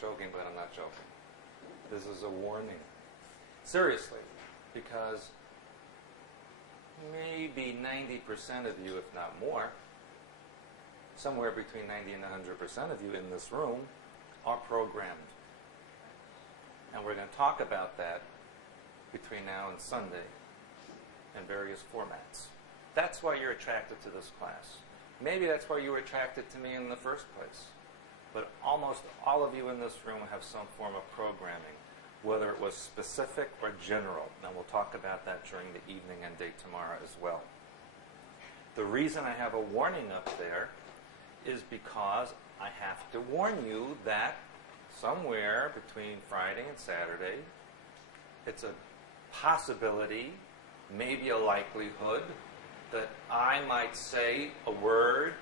joking, but I'm not joking. This is a warning. Seriously, because maybe 90% of you, if not more, somewhere between 90 and 100% of you in this room are programmed. And we're going to talk about that between now and Sunday in various formats. That's why you're attracted to this class. Maybe that's why you were attracted to me in the first place. But almost all of you in this room have some form of programming, whether it was specific or general. And we'll talk about that during the evening and day tomorrow as well. The reason I have a warning up there is because I have to warn you that somewhere between Friday and Saturday, it's a possibility, maybe a likelihood, that I might say a word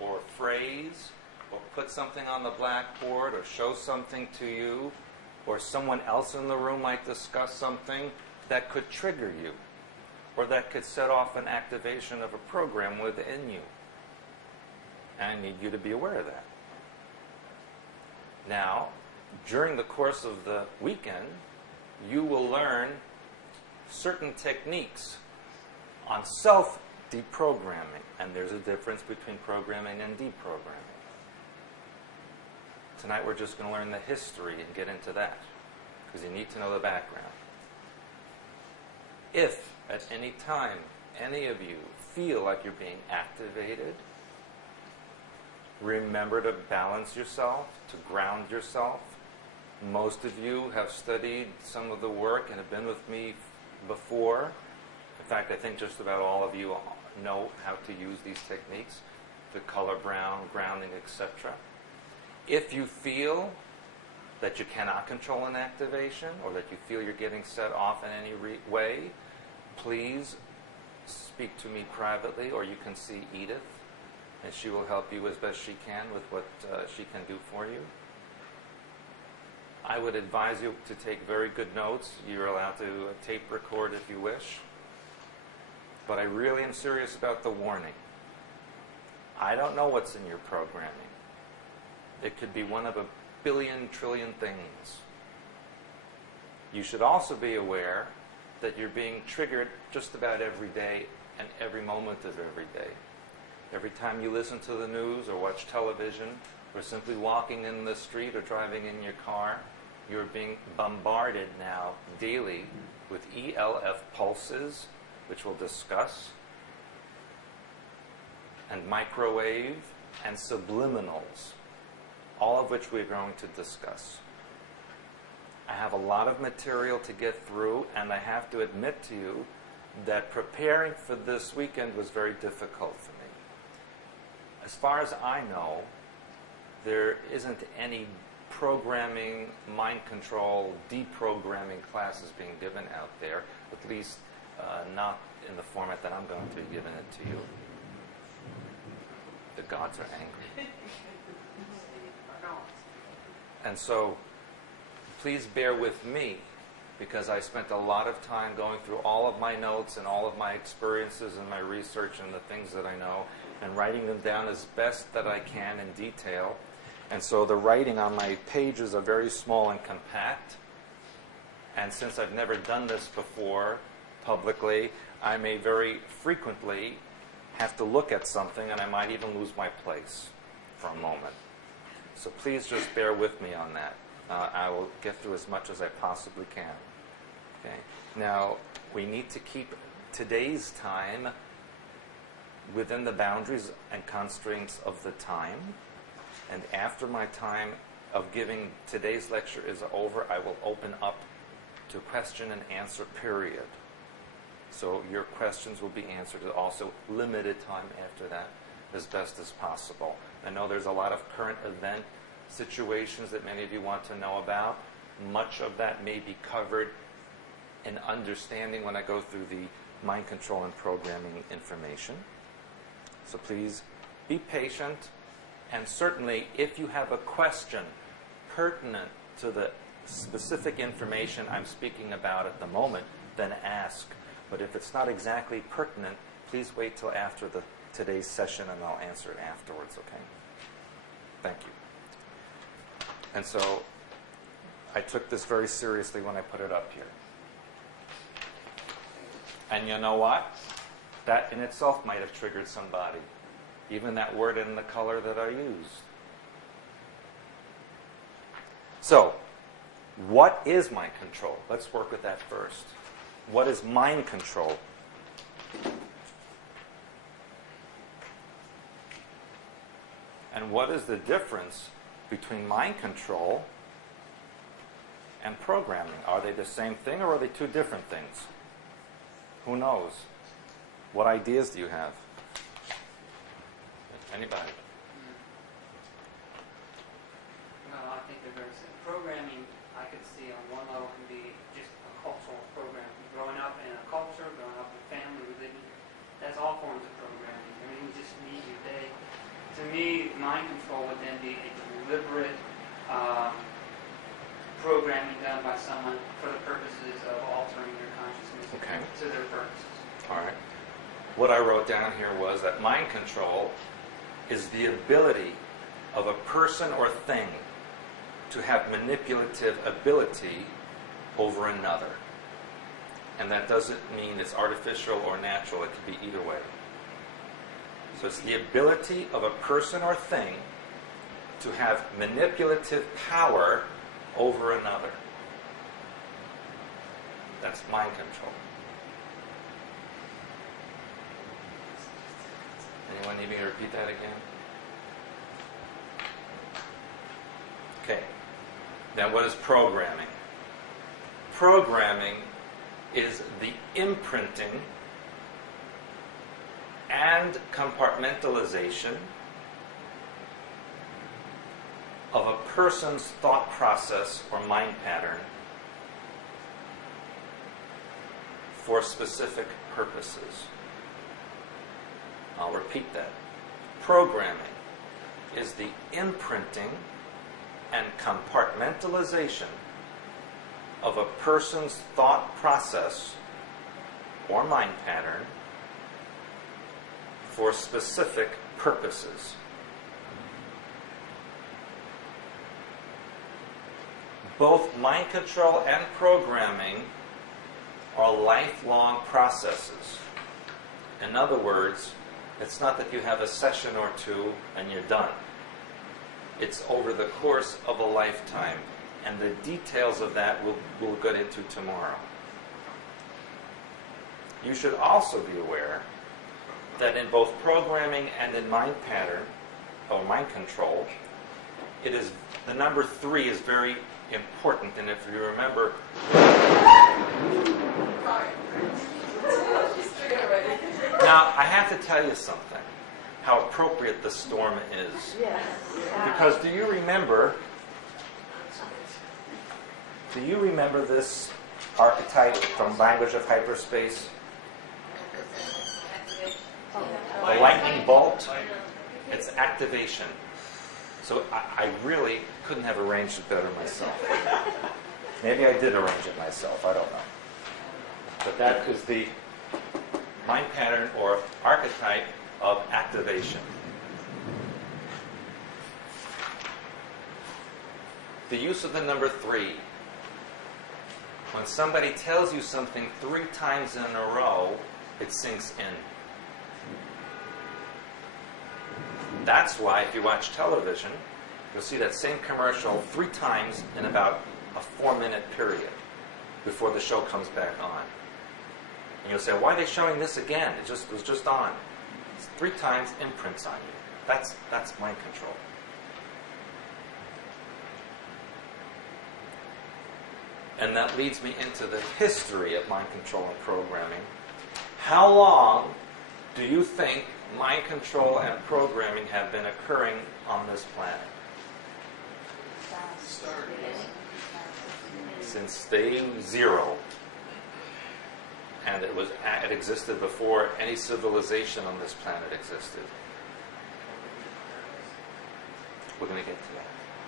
or a phrase or put something on the blackboard or show something to you, or someone else in the room might discuss something that could trigger you or that could set off an activation of a program within you. And I need you to be aware of that. Now, during the course of the weekend, you will learn certain techniques on self-deprogramming. And there's a difference between programming and deprogramming. Tonight we're just going to learn the history and get into that, because you need to know the background. If at any time any of you feel like you're being activated, remember to balance yourself, to ground yourself. Most of you have studied some of the work and have been with me before. In fact, I think just about all of you know how to use these techniques, the color brown, grounding, etc. If you feel that you cannot control an activation or that you feel you're getting set off in any way, please speak to me privately, or you can see Edith, and she will help you as best she can with what she can do for you. I would advise you to take very good notes. You're allowed to tape record if you wish. But I really am serious about the warning. I don't know what's in your programming. It could be one of a billion trillion things. You should also be aware that you're being triggered just about every day and every moment of every day. Every time you listen to the news or watch television or simply walking in the street or driving in your car, you're being bombarded now daily with ELF pulses, which we'll discuss, and microwave and subliminals, all of which we're going to discuss. I have a lot of material to get through, and I have to admit to you that preparing for this weekend was very difficult for me. As far as I know, there isn't any programming, mind control, deprogramming classes being given out there, at least not in the format that I'm going to be giving it to you. The gods are angry. And so, please bear with me, because I spent a lot of time going through all of my notes and all of my experiences and my research and the things that I know, and writing them down as best that I can in detail. And so the writing on my pages are very small and compact. And since I've never done this before publicly, I may very frequently have to look at something, and I might even lose my place for a moment. So please just bear with me on that. I will get through as much as I possibly can. Okay. Now, we need to keep today's time within the boundaries and constraints of the time. And after my time of giving today's lecture is over, I will open up to question and answer period. So your questions will be answered. Also limited time after that as best as possible. I know there's a lot of current event situations that many of you want to know about. Much of that may be covered in understanding when I go through the mind control and programming information. So please be patient, and certainly if you have a question pertinent to the specific information I'm speaking about at the moment, then ask. But if it's not exactly pertinent, please wait till after today's session and I'll answer it afterwards, okay? Thank you. And so I took this very seriously when I put it up here. And you know what? That in itself might have triggered somebody. Even that word in the color that I used. So, what is mind control? Let's work with that first. What is mind control? And what is the difference between mind control and programming? Are they the same thing or are they two different things? Who knows? What ideas do you have? Anybody? Well, I think they're very similar. Programming, I could see on one level can be just a cultural program. Growing up in a culture, growing up in family, religion, that's all forms of programming. Everything just meet your day. To me, mind control would then be a deliberate programming done by someone for the purposes of altering their consciousness to their purposes. All right. What I wrote down here was that mind control is the ability of a person or thing to have manipulative ability over another. And that doesn't mean it's artificial or natural. It could be either way. So it's the ability of a person or thing to have manipulative power over another. That's mind control. Anyone need me to repeat that again? Okay. Then what is programming? Programming is the imprinting and compartmentalization of a person's thought process or mind pattern for specific purposes. I'll repeat that. Programming is the imprinting and compartmentalization of a person's thought process or mind pattern for specific purposes. Both mind control and programming are lifelong processes. In other words, it's not that you have a session or two and you're done. It's over the course of a lifetime, and the details of that we'll get into tomorrow. You should also be aware that in both programming and in mind pattern, or mind control, it is the number 3 is very important. And if you remember, now I have to tell you something, how appropriate the storm is. Because do you remember this archetype from Language of Hyperspace? The lightning bolt, it's activation. So I really couldn't have arranged it better myself. Maybe I did arrange it myself, I don't know. But that is the mind pattern or archetype of activation. The use of the number 3. When somebody tells you something 3 times in a row, it sinks in. That's why if you watch television, you'll see that same commercial 3 times in about a 4-minute period before the show comes back on. And you'll say, why are they showing this again? It was just on. It's 3 times imprints on you. That's mind control. And that leads me into the history of mind control and programming. How long do you think mind control and programming have been occurring on this planet? Since day 0. And it existed before any civilization on this planet existed. We're going to get to that.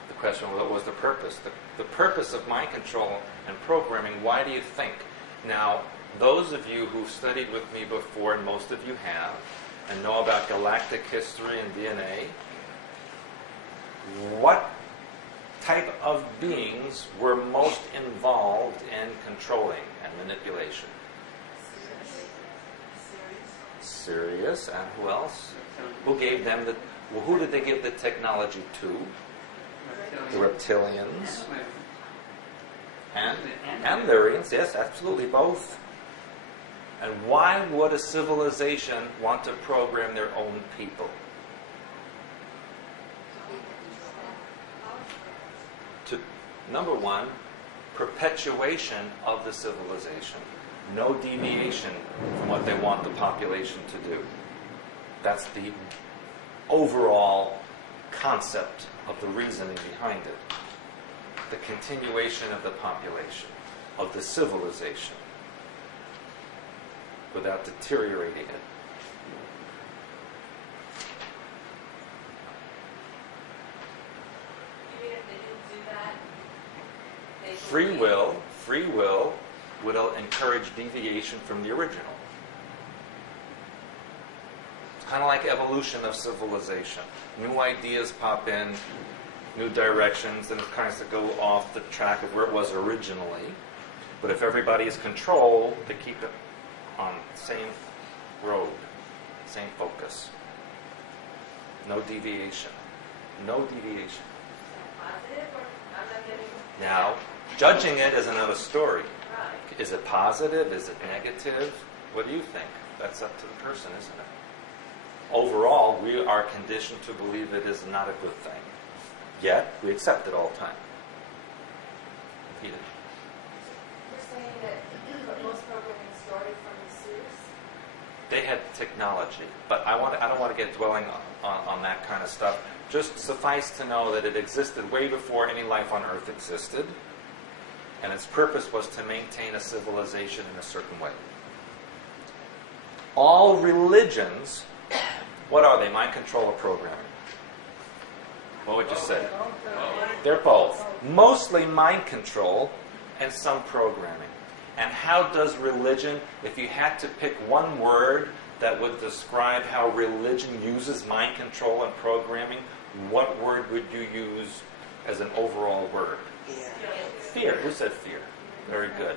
The question, what was the purpose? The purpose of mind control and programming, why do you think? Now, those of you who've studied with me before, and most of you have, and know about galactic history and DNA, what type of beings were most involved in controlling and manipulation? Sirius, and who else? Who gave them the? Well, who did they give the technology to? The reptilians and Lyrians. Yes, absolutely, both. And why would a civilization want to program their own people? To, number one, perpetuation of the civilization. No deviation from what they want the population to do. That's the overall concept of the reasoning behind it. The continuation of the population, of the civilization, without deteriorating it. Even if they didn't do that, they Free will would encourage deviation from the original. It's kind of like evolution of civilization. New ideas pop in, new directions, and it kind of go off the track of where it was originally. But if everybody is controlled, they keep it on the same road, same focus. No deviation. No deviation. positive or I'm not getting Now, judging it is another story. right. Is it positive? Is it negative? What do you think? That's up to the person, isn't it? Overall, we are conditioned to believe it is not a good thing. Yet, we accept it all the time. Peter? You're saying that most programming started from the source? They had technology, but I don't want to get dwelling on that kind of stuff. Just suffice to know that it existed way before any life on Earth existed, and its purpose was to maintain a civilization in a certain way. All religions, what are they? Mind control or programming? What would you say? They're both. Mostly mind control and some programming. And how does religion, if you had to pick one word that would describe how religion uses mind control and programming, what word would you use as an overall word? Fear. Who said fear? Very good.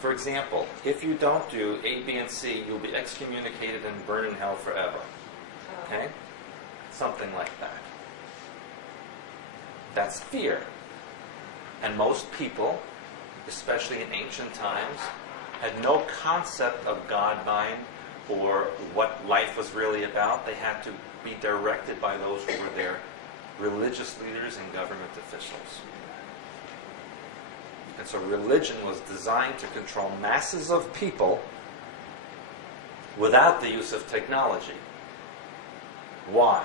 For example, if you don't do A, B, and C, you'll be excommunicated and burn in hell forever. Okay? Something like that. That's fear. And most people, especially in ancient times, had no concept of God mind or what life was really about. They had to be directed by those who were their religious leaders and government officials. And so religion was designed to control masses of people without the use of technology. Why?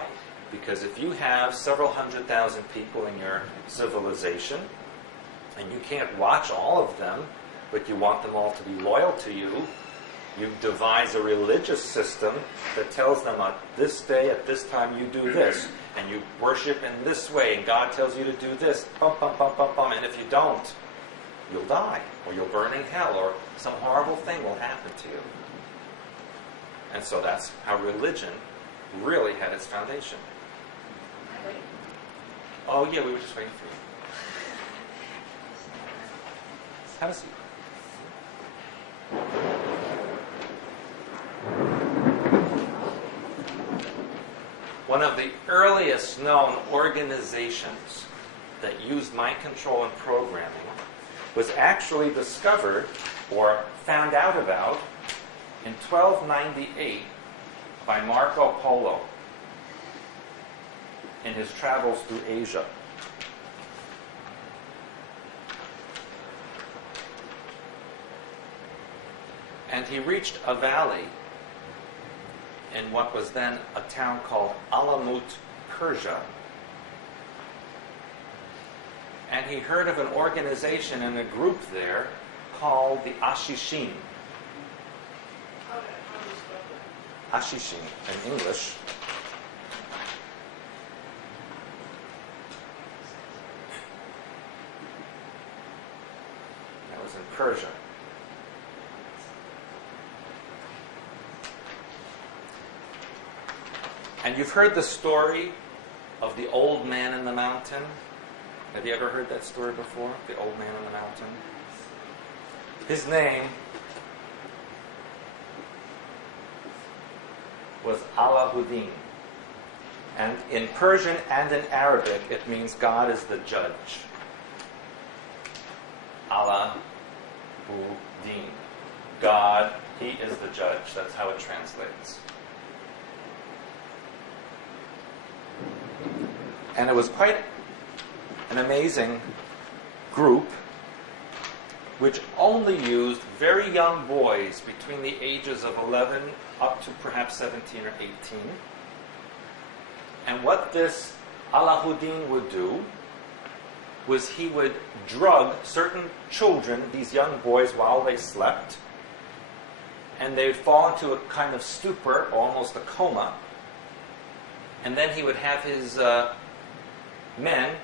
Because if you have several 100,000 people in your civilization, and you can't watch all of them, but you want them all to be loyal to you, you devise a religious system that tells them on this day, at this time, you do this, and you worship in this way, and God tells you to do this, and if you don't, you'll die, or you'll burn in hell, or some horrible thing will happen to you. And so that's how religion really had its foundation. Oh yeah, we were just waiting for you. Have a seat. One of the earliest known organizations that used mind control and programming was actually discovered or found out about in 1298 by Marco Polo in his travels through Asia. And he reached a valley in what was then a town called Alamut, Persia. And he heard of an organization and a group there called the Ashishin. Ashishin in English. That was in Persia. And you've heard the story of the old man in the mountain Have you ever heard that story before? The old man on the mountain? His name was Alahuddin. And in Persian and in Arabic, it means God is the judge. Alahuddin. God, He is the judge. That's how it translates. And it was quite an amazing group which only used very young boys between the ages of 11 up to perhaps 17 or 18. And what this Alahuddin would do was he would drug certain children, these young boys, while they slept, and they would fall into a kind of stupor, almost a coma, and then he would have his men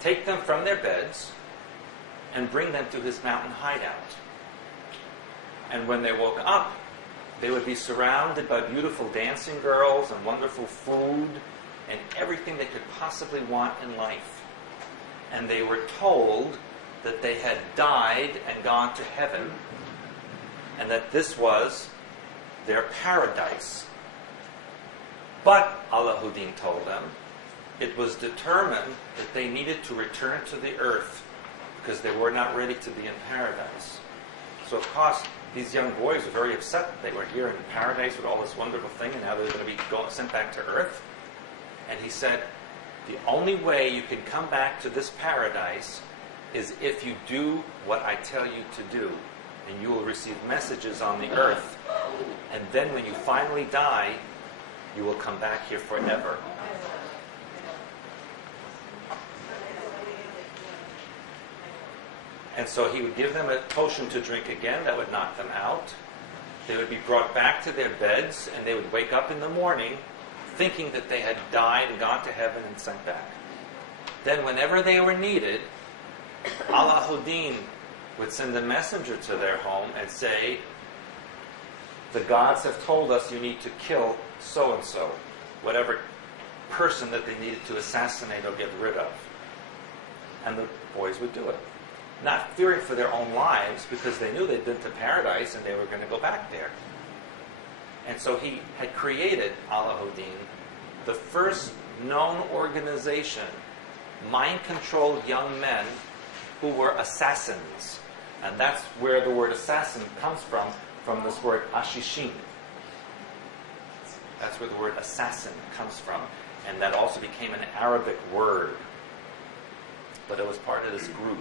take them from their beds and bring them to his mountain hideout. And when they woke up, they would be surrounded by beautiful dancing girls and wonderful food and everything they could possibly want in life. And they were told that they had died and gone to heaven, and that this was their paradise. But, Alahuddin told them, it was determined that they needed to return to the earth because they were not ready to be in paradise. So of course, these young boys were very upset that they were here in paradise with all this wonderful thing, and now they're going to be sent back to earth. And he said, the only way you can come back to this paradise is if you do what I tell you to do. And you will receive messages on the earth. And then when you finally die, you will come back here forever. And so he would give them a potion to drink again that would knock them out. They would be brought back to their beds, and they would wake up in the morning thinking that they had died and gone to heaven and sent back. Then whenever they were needed, Alahuddin would send a messenger to their home and say, the gods have told us you need to kill so-and-so, whatever person that they needed to assassinate or get rid of. And the boys would do it. Not fearing for their own lives, because they knew they'd been to paradise and they were going to go back there. And so he had created, Alahuddin, the first known organization, mind-controlled young men who were assassins. And that's where the word assassin comes from this word ashishin. That's where the word assassin comes from. And that also became an Arabic word. But it was part of this group.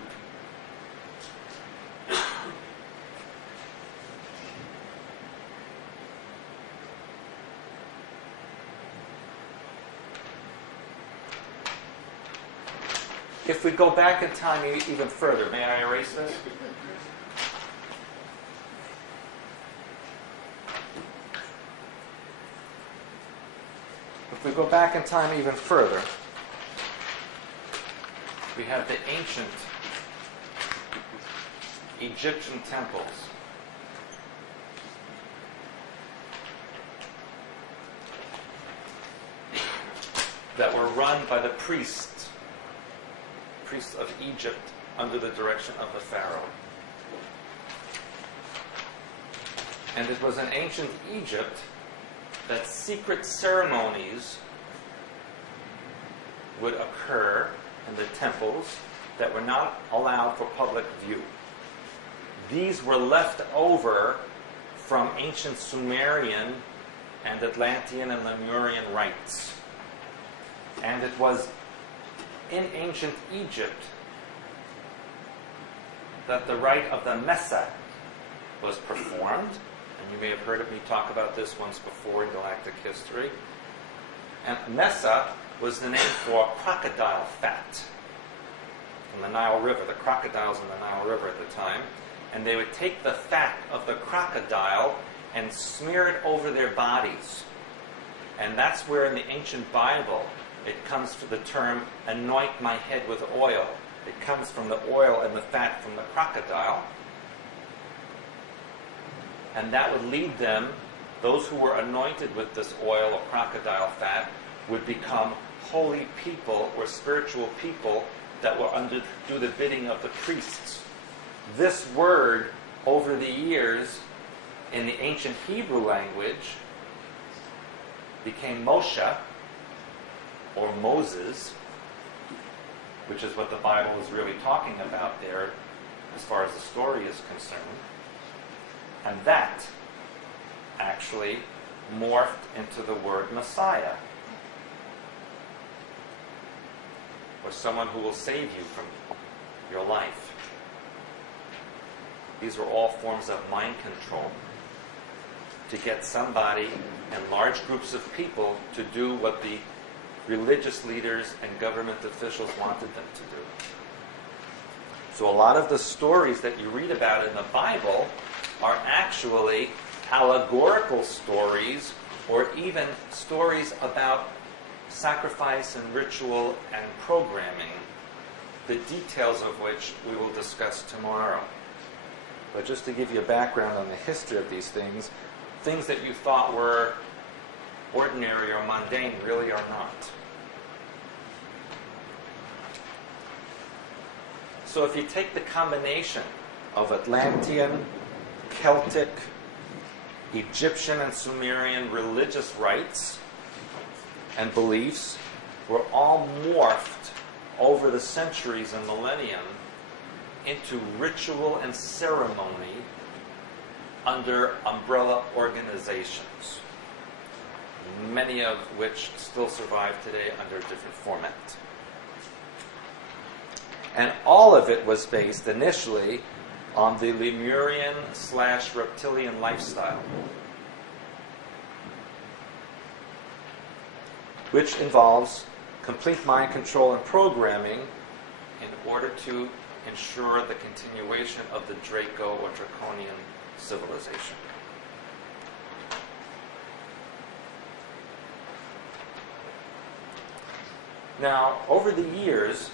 If we go back in time even further, may I erase this? If we go back in time even further, we have the ancient Egyptian temples. That were run by the priests of Egypt under the direction of the Pharaoh. And it was in ancient Egypt that secret ceremonies would occur in the temples that were not allowed for public view. These were left over from ancient Sumerian and Atlantean and Lemurian rites. And it was in ancient Egypt that the rite of the Mesa was performed. And you may have heard of me talk about this once before in galactic history. And Mesa was the name for crocodile fat from the Nile River, the crocodiles in the Nile River at the time. And they would take the fat of the crocodile and smear it over their bodies. And that's where in the ancient Bible it comes to the term, anoint my head with oil. It comes from the oil and the fat from the crocodile. And that would lead them, those who were anointed with this oil of crocodile fat, would become holy people or spiritual people that will do the bidding of the priests. This word, over the years, in the ancient Hebrew language, became Moshe, or Moses, which is what the Bible is really talking about there as far as the story is concerned. And that actually morphed into the word Messiah, or someone who will save you from your life. These are all forms of mind control to get somebody and large groups of people to do what the religious leaders and government officials wanted them to do. So a lot of the stories that you read about in the Bible are actually allegorical stories, or even stories about sacrifice and ritual and programming, the details of which we will discuss tomorrow. But just to give you a background on the history of these things that you thought were ordinary or mundane really are not. So if you take the combination of Atlantean, Celtic, Egyptian and Sumerian religious rites and beliefs, were all morphed over the centuries and millennium into ritual and ceremony under umbrella organizations, many of which still survive today under a different format. And all of it was based initially on the Lemurian/reptilian lifestyle, which involves complete mind control and programming in order to ensure the continuation of the Draco or Draconian civilization. Now, over the years,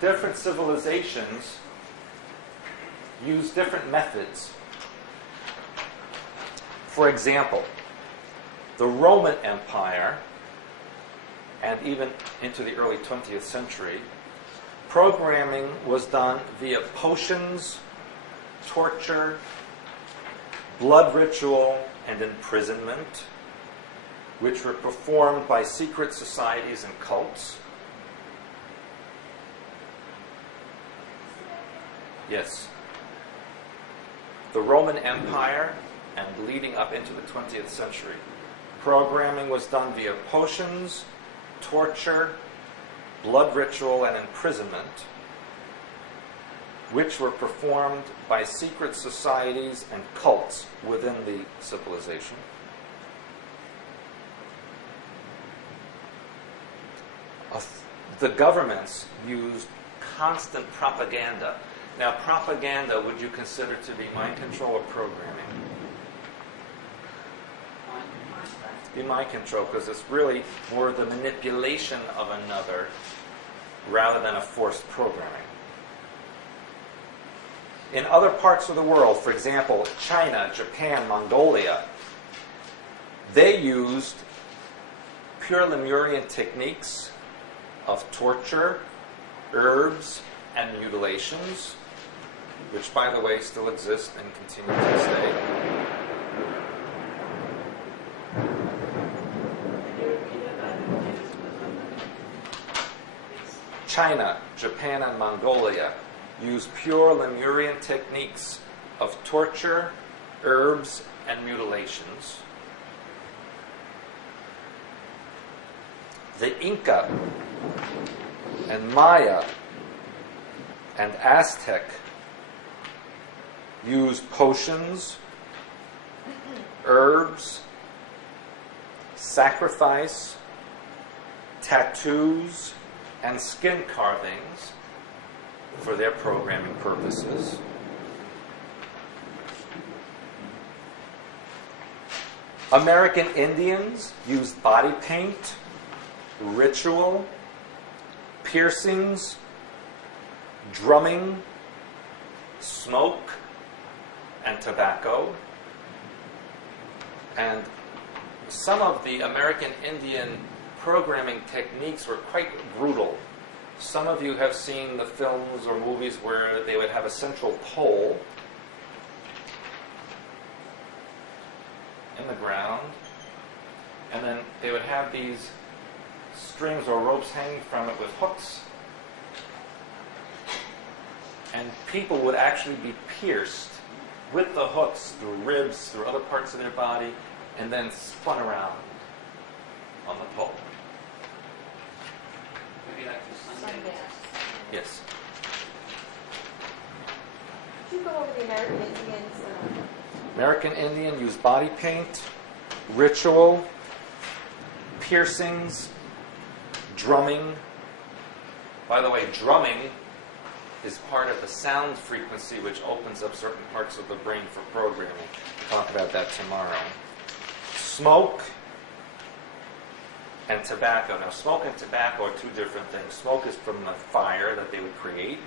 different civilizations use different methods. For example, the Roman Empire, and even into the early 20th century, programming was done via potions, torture, blood ritual, and imprisonment, which were performed by secret societies and cults. Yes. The Roman Empire, and leading up into the 20th century, programming was done via potions, torture, blood ritual, and imprisonment, which were performed by secret societies and cults within the civilization. The governments used constant propaganda. Now, propaganda, would you consider to be mind control or programming? Be mind control, because it's really more the manipulation of another rather than a forced programming. In other parts of the world, for example, China, Japan, Mongolia, they used pure Lemurian techniques of torture, herbs, and mutilations, which, by the way, still exist and continue to this day. China, Japan, and Mongolia use pure Lemurian techniques of torture, herbs, and mutilations. The Inca and Maya and Aztec used potions, herbs, sacrifice, tattoos, and skin carvings for their programming purposes. American Indians used body paint, ritual, piercings, drumming, smoke, and tobacco. And some of the American Indian programming techniques were quite brutal. Some of you have seen the films or movies where they would have a central pole in the ground, and then they would have these strings or ropes hanging from it with hooks, and people would actually be pierced with the hooks through ribs, through other parts of their body, and then spun around on the pole. Maybe like the Sunday. Yes. Could you go over the American Indians? American Indian used body paint, ritual, piercings, drumming. By the way, drumming is part of the sound frequency which opens up certain parts of the brain for programming. We'll talk about that tomorrow. Smoke and tobacco. Now, smoke and tobacco are two different things. Smoke is from the fire that they would create,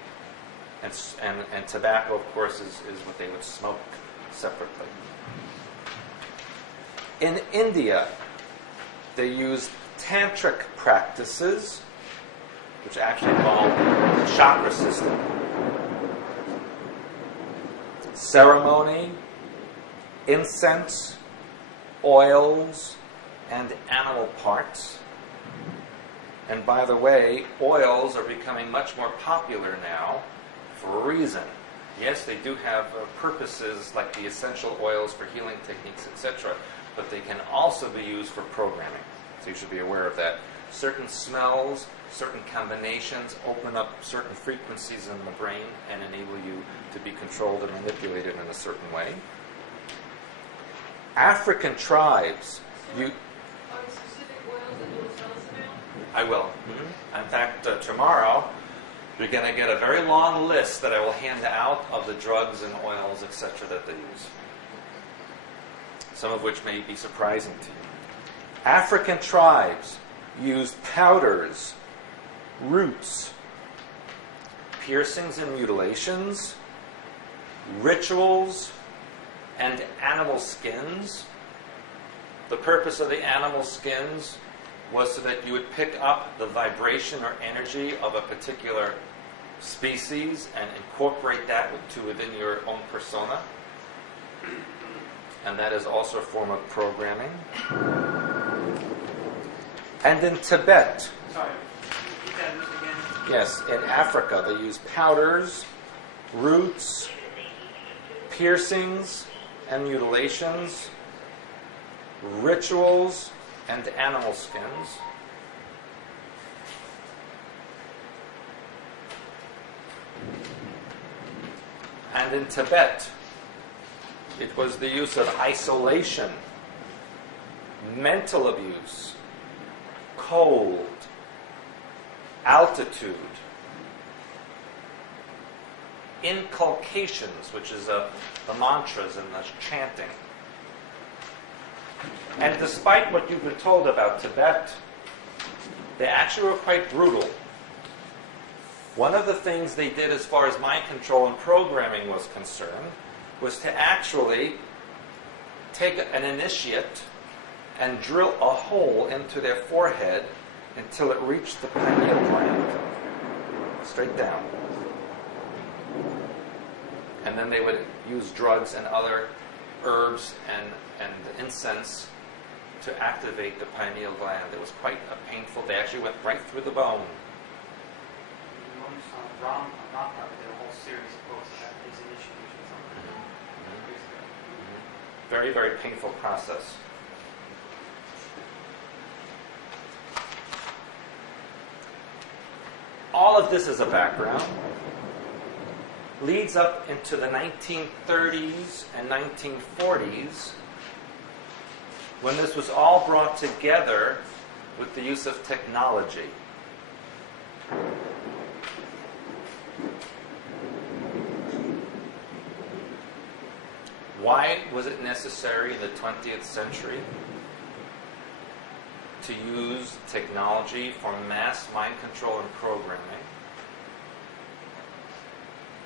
and tobacco, of course, is what they would smoke separately. In India, they used tantric practices, which actually involve the chakra system, ceremony, incense, oils, and animal parts. And by the way, oils are becoming much more popular now for a reason. Yes, they do have purposes like the essential oils for healing techniques, etc., but they can also be used for programming. So you should be aware of that. Certain smells, certain combinations open up certain frequencies in the brain and enable you to be controlled and manipulated in a certain way. African tribes, Are there specific oils that you will tell us about? I will. In fact, tomorrow, you're going to get a very long list that I will hand out of the drugs and oils, etc., that they use. Some of which may be surprising to you. African tribes used powders, roots, piercings and mutilations, rituals, and animal skins. The purpose of the animal skins was so that you would pick up the vibration or energy of a particular species and incorporate that within your own persona. And that is also a form of programming. And in Tibet, Sorry, repeat that list again. yes, in Africa, they use powders, roots, piercings and mutilations, rituals, and animal skins. And in Tibet, it was the use of isolation, mental abuse, cold, altitude, inculcations, which is the mantras and the chanting. And despite what you've been told about Tibet, they actually were quite brutal. One of the things they did as far as mind control and programming was concerned was to actually take an initiate and drill a hole into their forehead until it reached the pineal gland, straight down. And then they would use drugs and other herbs and incense to activate the pineal gland. It was quite a painful. They actually went right through the bone. Ram did a whole series of books about his initiations on that. Very, very painful process. All of this as a background leads up into the 1930s and 1940s, when this was all brought together with the use of technology. Why was it necessary in the 20th century to use technology for mass mind control and programming?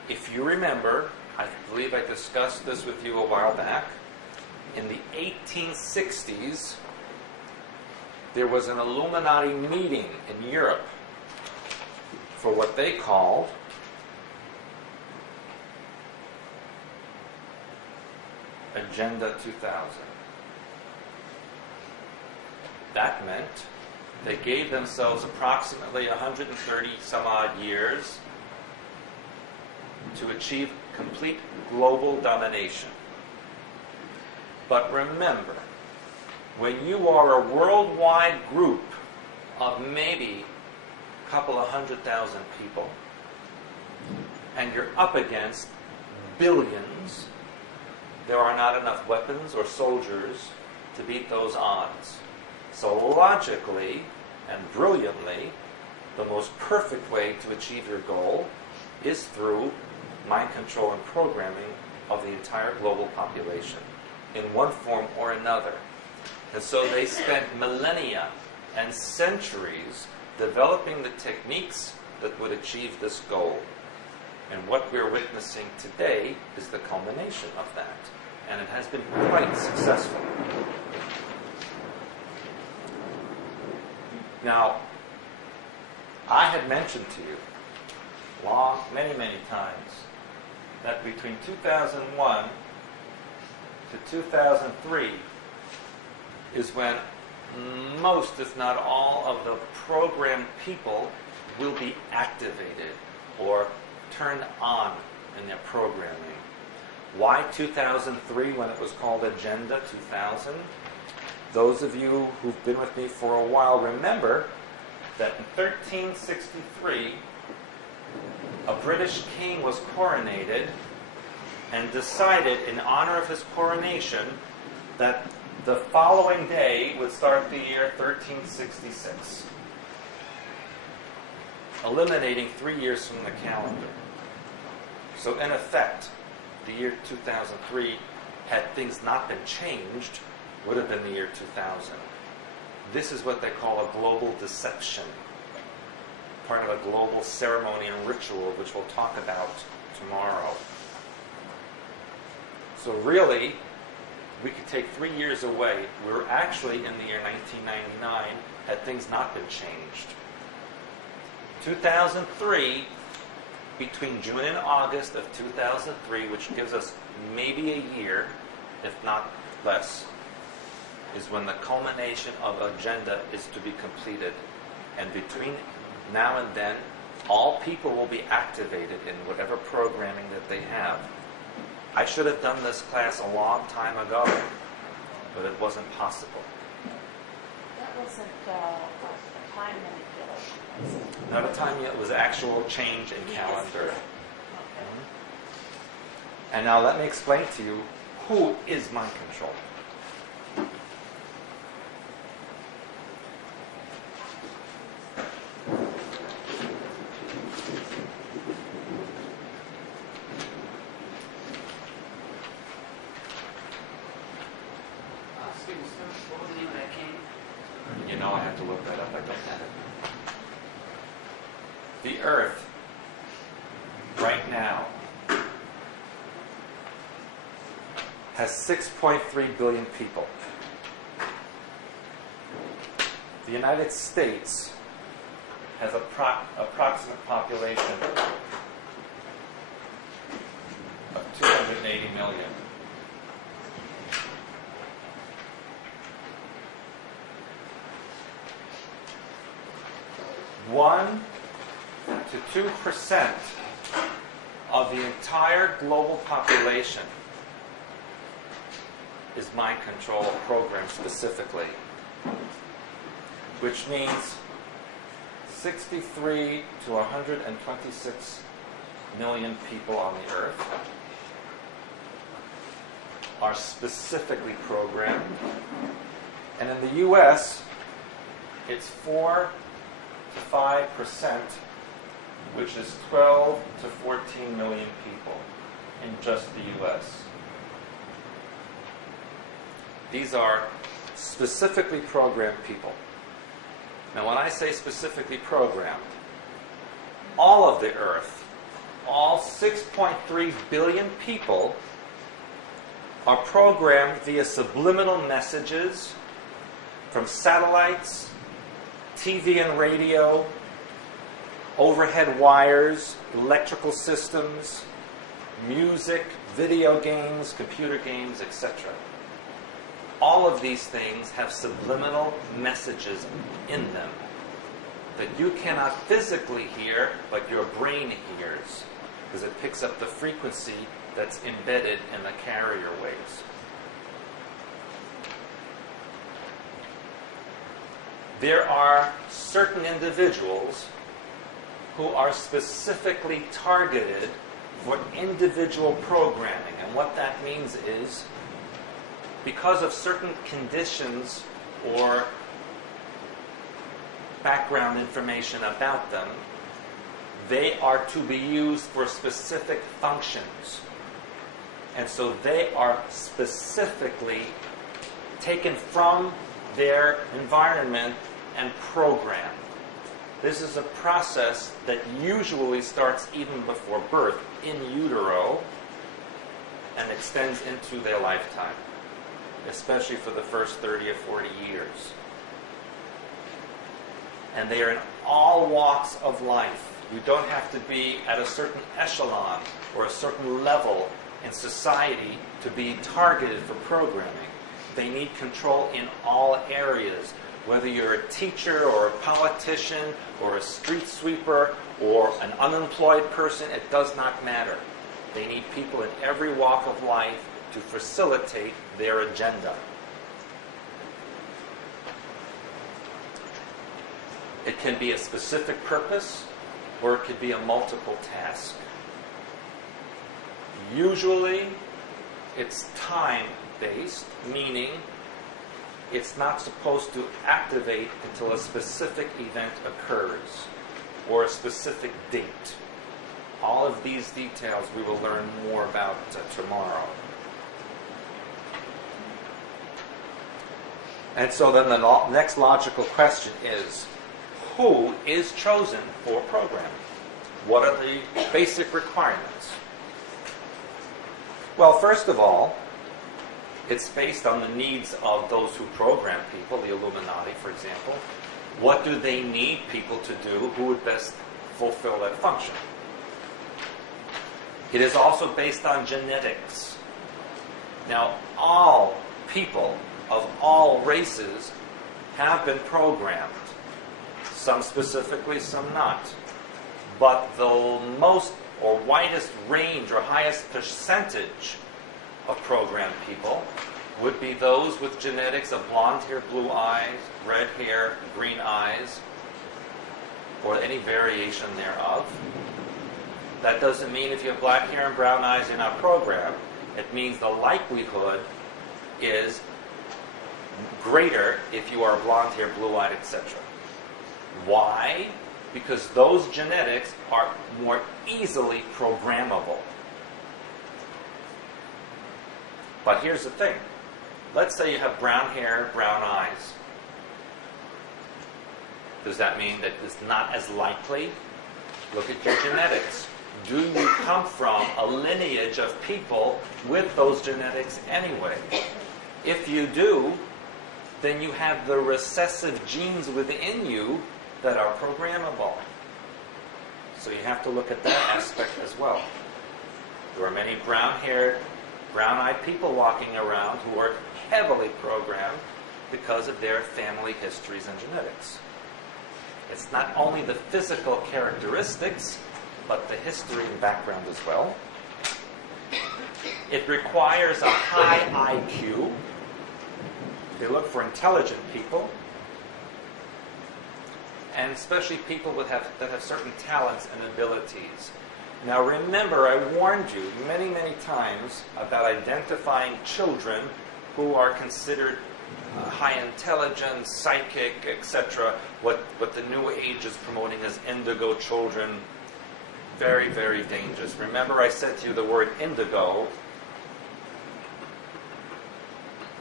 If you remember, I believe I discussed this with you a while back, in the 1860s, there was an Illuminati meeting in Europe for what they called Agenda 2000. That meant they gave themselves approximately 130 some odd years to achieve complete global domination. But remember, when you are a worldwide group of maybe a couple of 100,000 people, and you're up against billions, there are not enough weapons or soldiers to beat those odds. So logically and brilliantly, the most perfect way to achieve your goal is through mind control and programming of the entire global population in one form or another. And so they spent millennia and centuries developing the techniques that would achieve this goal. And what we're witnessing today is the culmination of that. And it has been quite successful. Now, I had mentioned to you many times that between 2001 to 2003 is when most, if not all, of the programmed people will be activated or turned on in their programming. Why 2003 when it was called Agenda 2000? Those of you who've been with me for a while remember that in 1363, a British king was coronated and decided in honor of his coronation that the following day would start the year 1366, eliminating 3 years from the calendar. So in effect, the year 2003, had things not been changed, would have been the year 2000. This is what they call a global deception, part of a global ceremony and ritual, which we'll talk about tomorrow. So really, we could take 3 years away. We were actually in the year 1999, had things not been changed. 2003, between June and August of 2003, which gives us maybe a year, if not less, is when the culmination of Agenda is to be completed. And between now and then, all people will be activated in whatever programming that they have. I should have done this class a long time ago, but it wasn't possible. That wasn't a time manipulation, was it? Not a time yet, it was actual change in calendar. Okay. And now let me explain to you who is mind control. What was the name of that king? You know I have to look that up, I don't have it. The Earth, right now, has 6.3 billion people. The United States has an approximate population of 280 million. 1 to 2% of the entire global population is mind control programmed specifically, which means 63 to 126 million people on the earth are specifically programmed. And in the US, it's 4 to 5%, which is 12 to 14 million people in just the US. These are specifically programmed people. Now, when I say specifically programmed, all of the Earth, all 6.3 billion people, are programmed via subliminal messages from satellites, TV and radio, overhead wires, electrical systems, music, video games, computer games, etc. All of these things have subliminal messages in them that you cannot physically hear, but your brain hears, because it picks up the frequency that's embedded in the carrier waves. There are certain individuals who are specifically targeted for individual programming. And what that means is, because of certain conditions or background information about them, they are to be used for specific functions. And so they are specifically taken from their environment and programmed. This is a process that usually starts even before birth, in utero, and extends into their lifetime, especially for the first 30 or 40 years. And they are in all walks of life. You don't have to be at a certain echelon or a certain level in society to be targeted for programming. They need control in all areas. Whether you're a teacher or a politician or a street sweeper or an unemployed person, it does not matter. They need people in every walk of life to facilitate their agenda. It can be a specific purpose, or it could be a multiple task. Usually, it's time-based, meaning it's not supposed to activate until a specific event occurs, or a specific date. All of these details we will learn more about tomorrow. And so then the next logical question is, who is chosen for programming? What are the basic requirements? Well, first of all, it's based on the needs of those who program people, the Illuminati, for example. What do they need people to do? Who would best fulfill that function? It is also based on genetics. Now, all people of all races have been programmed. Some specifically, some not. But the most or widest range or highest percentage of programmed people would be those with genetics of blonde hair, blue eyes, red hair, green eyes, or any variation thereof. That doesn't mean if you have black hair and brown eyes, you're not programmed. It means the likelihood is greater if you are blonde hair, blue eyed, etc. Why? Because those genetics are more easily programmable. But here's the thing. Let's say you have brown hair, brown eyes. Does that mean that it's not as likely? Look at your genetics. Do you come from a lineage of people with those genetics anyway? If you do, then you have the recessive genes within you that are programmable. So you have to look at that aspect as well. There are many brown-haired, brown-eyed people walking around who are heavily programmed because of their family histories and genetics. It's not only the physical characteristics, but the history and background as well. It requires a high IQ. They look for intelligent people, and especially people that have certain talents and abilities. Now remember, I warned you many, many times about identifying children who are considered high intelligence, psychic, etc. What the New Age is promoting as indigo children. Very, very dangerous. Remember I said to you the word indigo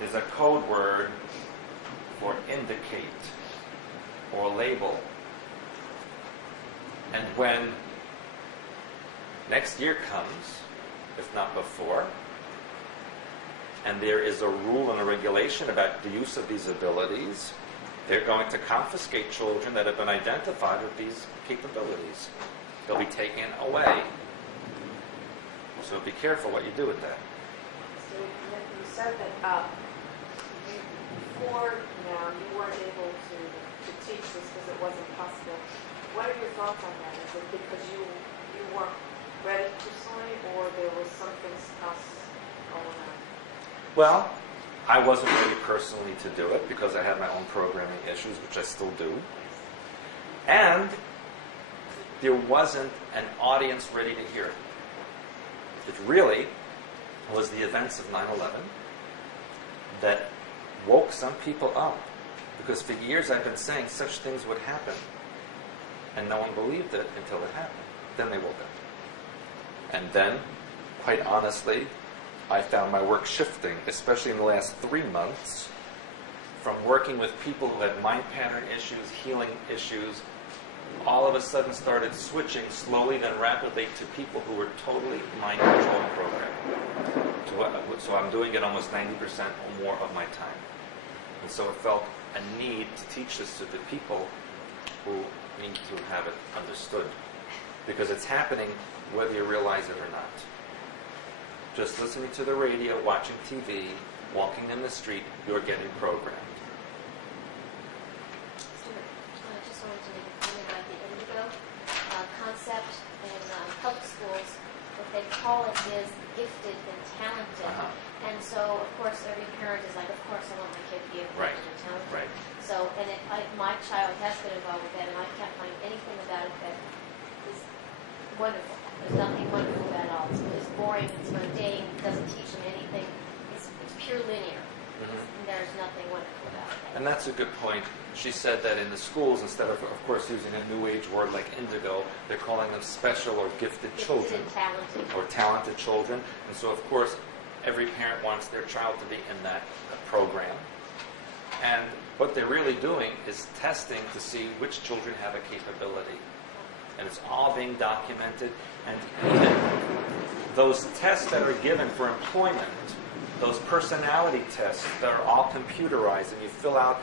is a code word for indicate or label. And when next year comes, if not before, and there is a rule and a regulation about the use of these abilities, They're going to confiscate children that have been identified with these capabilities. They'll be taken away. So be careful what you do with that. So you said that before now you weren't able to teach this because it wasn't possible. What are your thoughts on that? Is it because you weren't ready personally, or there was something else going on? Well, I wasn't ready personally to do it because I had my own programming issues, which I still do. And there wasn't an audience ready to hear it. It really was the events of 9/11 that woke some people up. Because for years I've been saying such things would happen. And no one believed it until it happened. Then they woke up. And then, quite honestly, I found my work shifting, especially in the last 3 months, from working with people who had mind pattern issues, healing issues, all of a sudden started switching slowly then rapidly to people who were totally mind control and programming. So I'm doing it almost 90% or more of my time. And so it felt a need to teach this to the people who need to have it understood. Because it's happening whether you realize it or not. Just listening to the radio, watching TV, walking in the street, you're getting programmed. I just wanted to make a comment about the indigo concept in public schools. What they call it is gifted and talented. And so, of course, every parent is like, of course, I want my kid to be gifted and talented. Right. So, and my child has been involved with that, and I can't find anything about it that is wonderful. There's nothing wonderful about it all. It's boring, it's mundane, it doesn't teach them anything. It's pure linear. And there's nothing wonderful about it. And that's a good point. She said that in the schools, instead of course, using a new age word like indigo, they're calling them special or gifted children. And talented. Or talented children. And so, of course, every parent wants their child to be in that program. And what they're really doing is testing to see which children have a capability. And it's all being documented. And even those tests that are given for employment, those personality tests that are all computerized, and you fill out,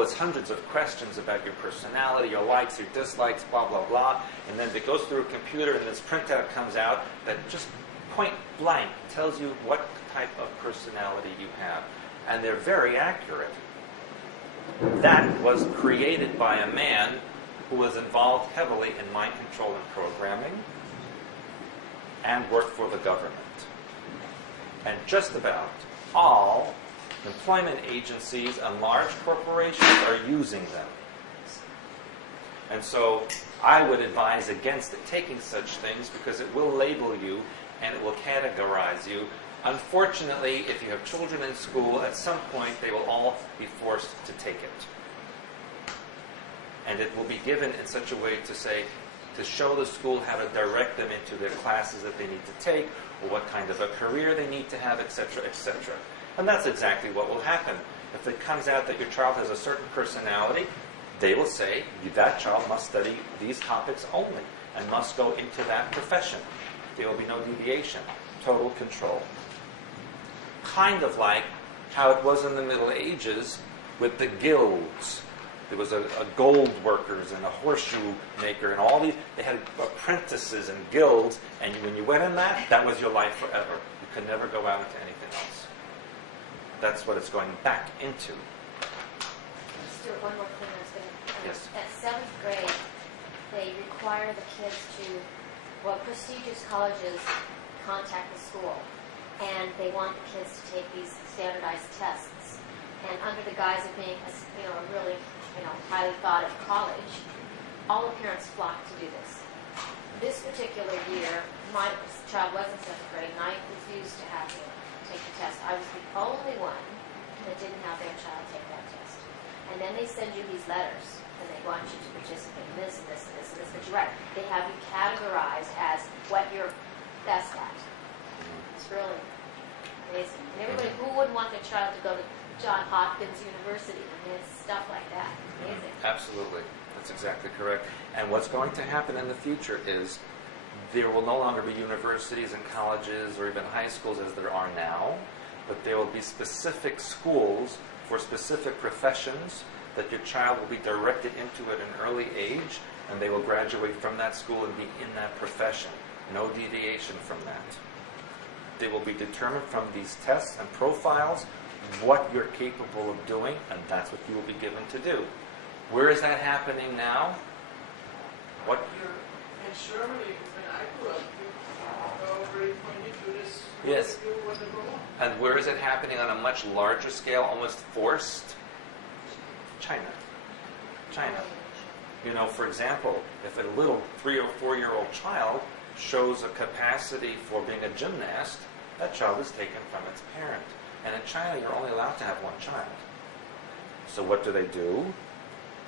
it's hundreds of questions about your personality, your likes, your dislikes, blah, blah, blah. And then it goes through a computer, and this printout comes out that just point blank tells you what type of personality you have. And they're very accurate. That was created by a man who was involved heavily in mind control and programming and worked for the government. And just about all employment agencies and large corporations are using them. And so I would advise against taking such things because it will label you and it will categorize you. Unfortunately, if you have children in school, at some point they will all be forced to take it. And it will be given in such a way to show the school how to direct them into their classes that they need to take, or what kind of a career they need to have, etc., etc. And that's exactly what will happen. If it comes out that your child has a certain personality, they will say that child must study these topics only and must go into that profession. There will be no deviation. Total control. Kind of like how it was in the Middle Ages with the guilds. There was a gold workers and a horseshoe maker and all these. They had apprentices and guilds, and when you went in that was your life forever. You could never go out into anything else. That's what it's going back into. Stuart, one more thing I was going to... Yes. At 7th grade, they require the kids to, prestigious colleges contact the school, and they want the kids to take these standardized tests. And under the guise of being a really highly thought of college, all the parents flock to do this. This particular year, my child was in 7th grade, and I refused to have him take the test. I was the only one that didn't have their child take that test. And then they send you these letters, and they want you to participate in this, and this, and this, and this. But you're right, they have you categorized as what you're best at. It's really amazing. And everybody, who wouldn't want their child to go to Johns Hopkins University? I mean, it's stuff like that. Amazing. Absolutely. That's exactly correct. And what's going to happen in the future is there will no longer be universities and colleges or even high schools as there are now, but there will be specific schools for specific professions that your child will be directed into at an early age, and they will graduate from that school and be in that profession. No deviation from that. They will be determined from these tests and profiles what you're capable of doing, and that's what you will be given to do. Where is that happening now? What? Here in Germany, when I grew up, you already pointed to this. Yes. You want to go on. And where is it happening on a much larger scale, almost forced? China. China. You know, for example, if a little 3 or 4-year-old child shows a capacity for being a gymnast, that child is taken from its parent. And in China, you're only allowed to have one child. So what do?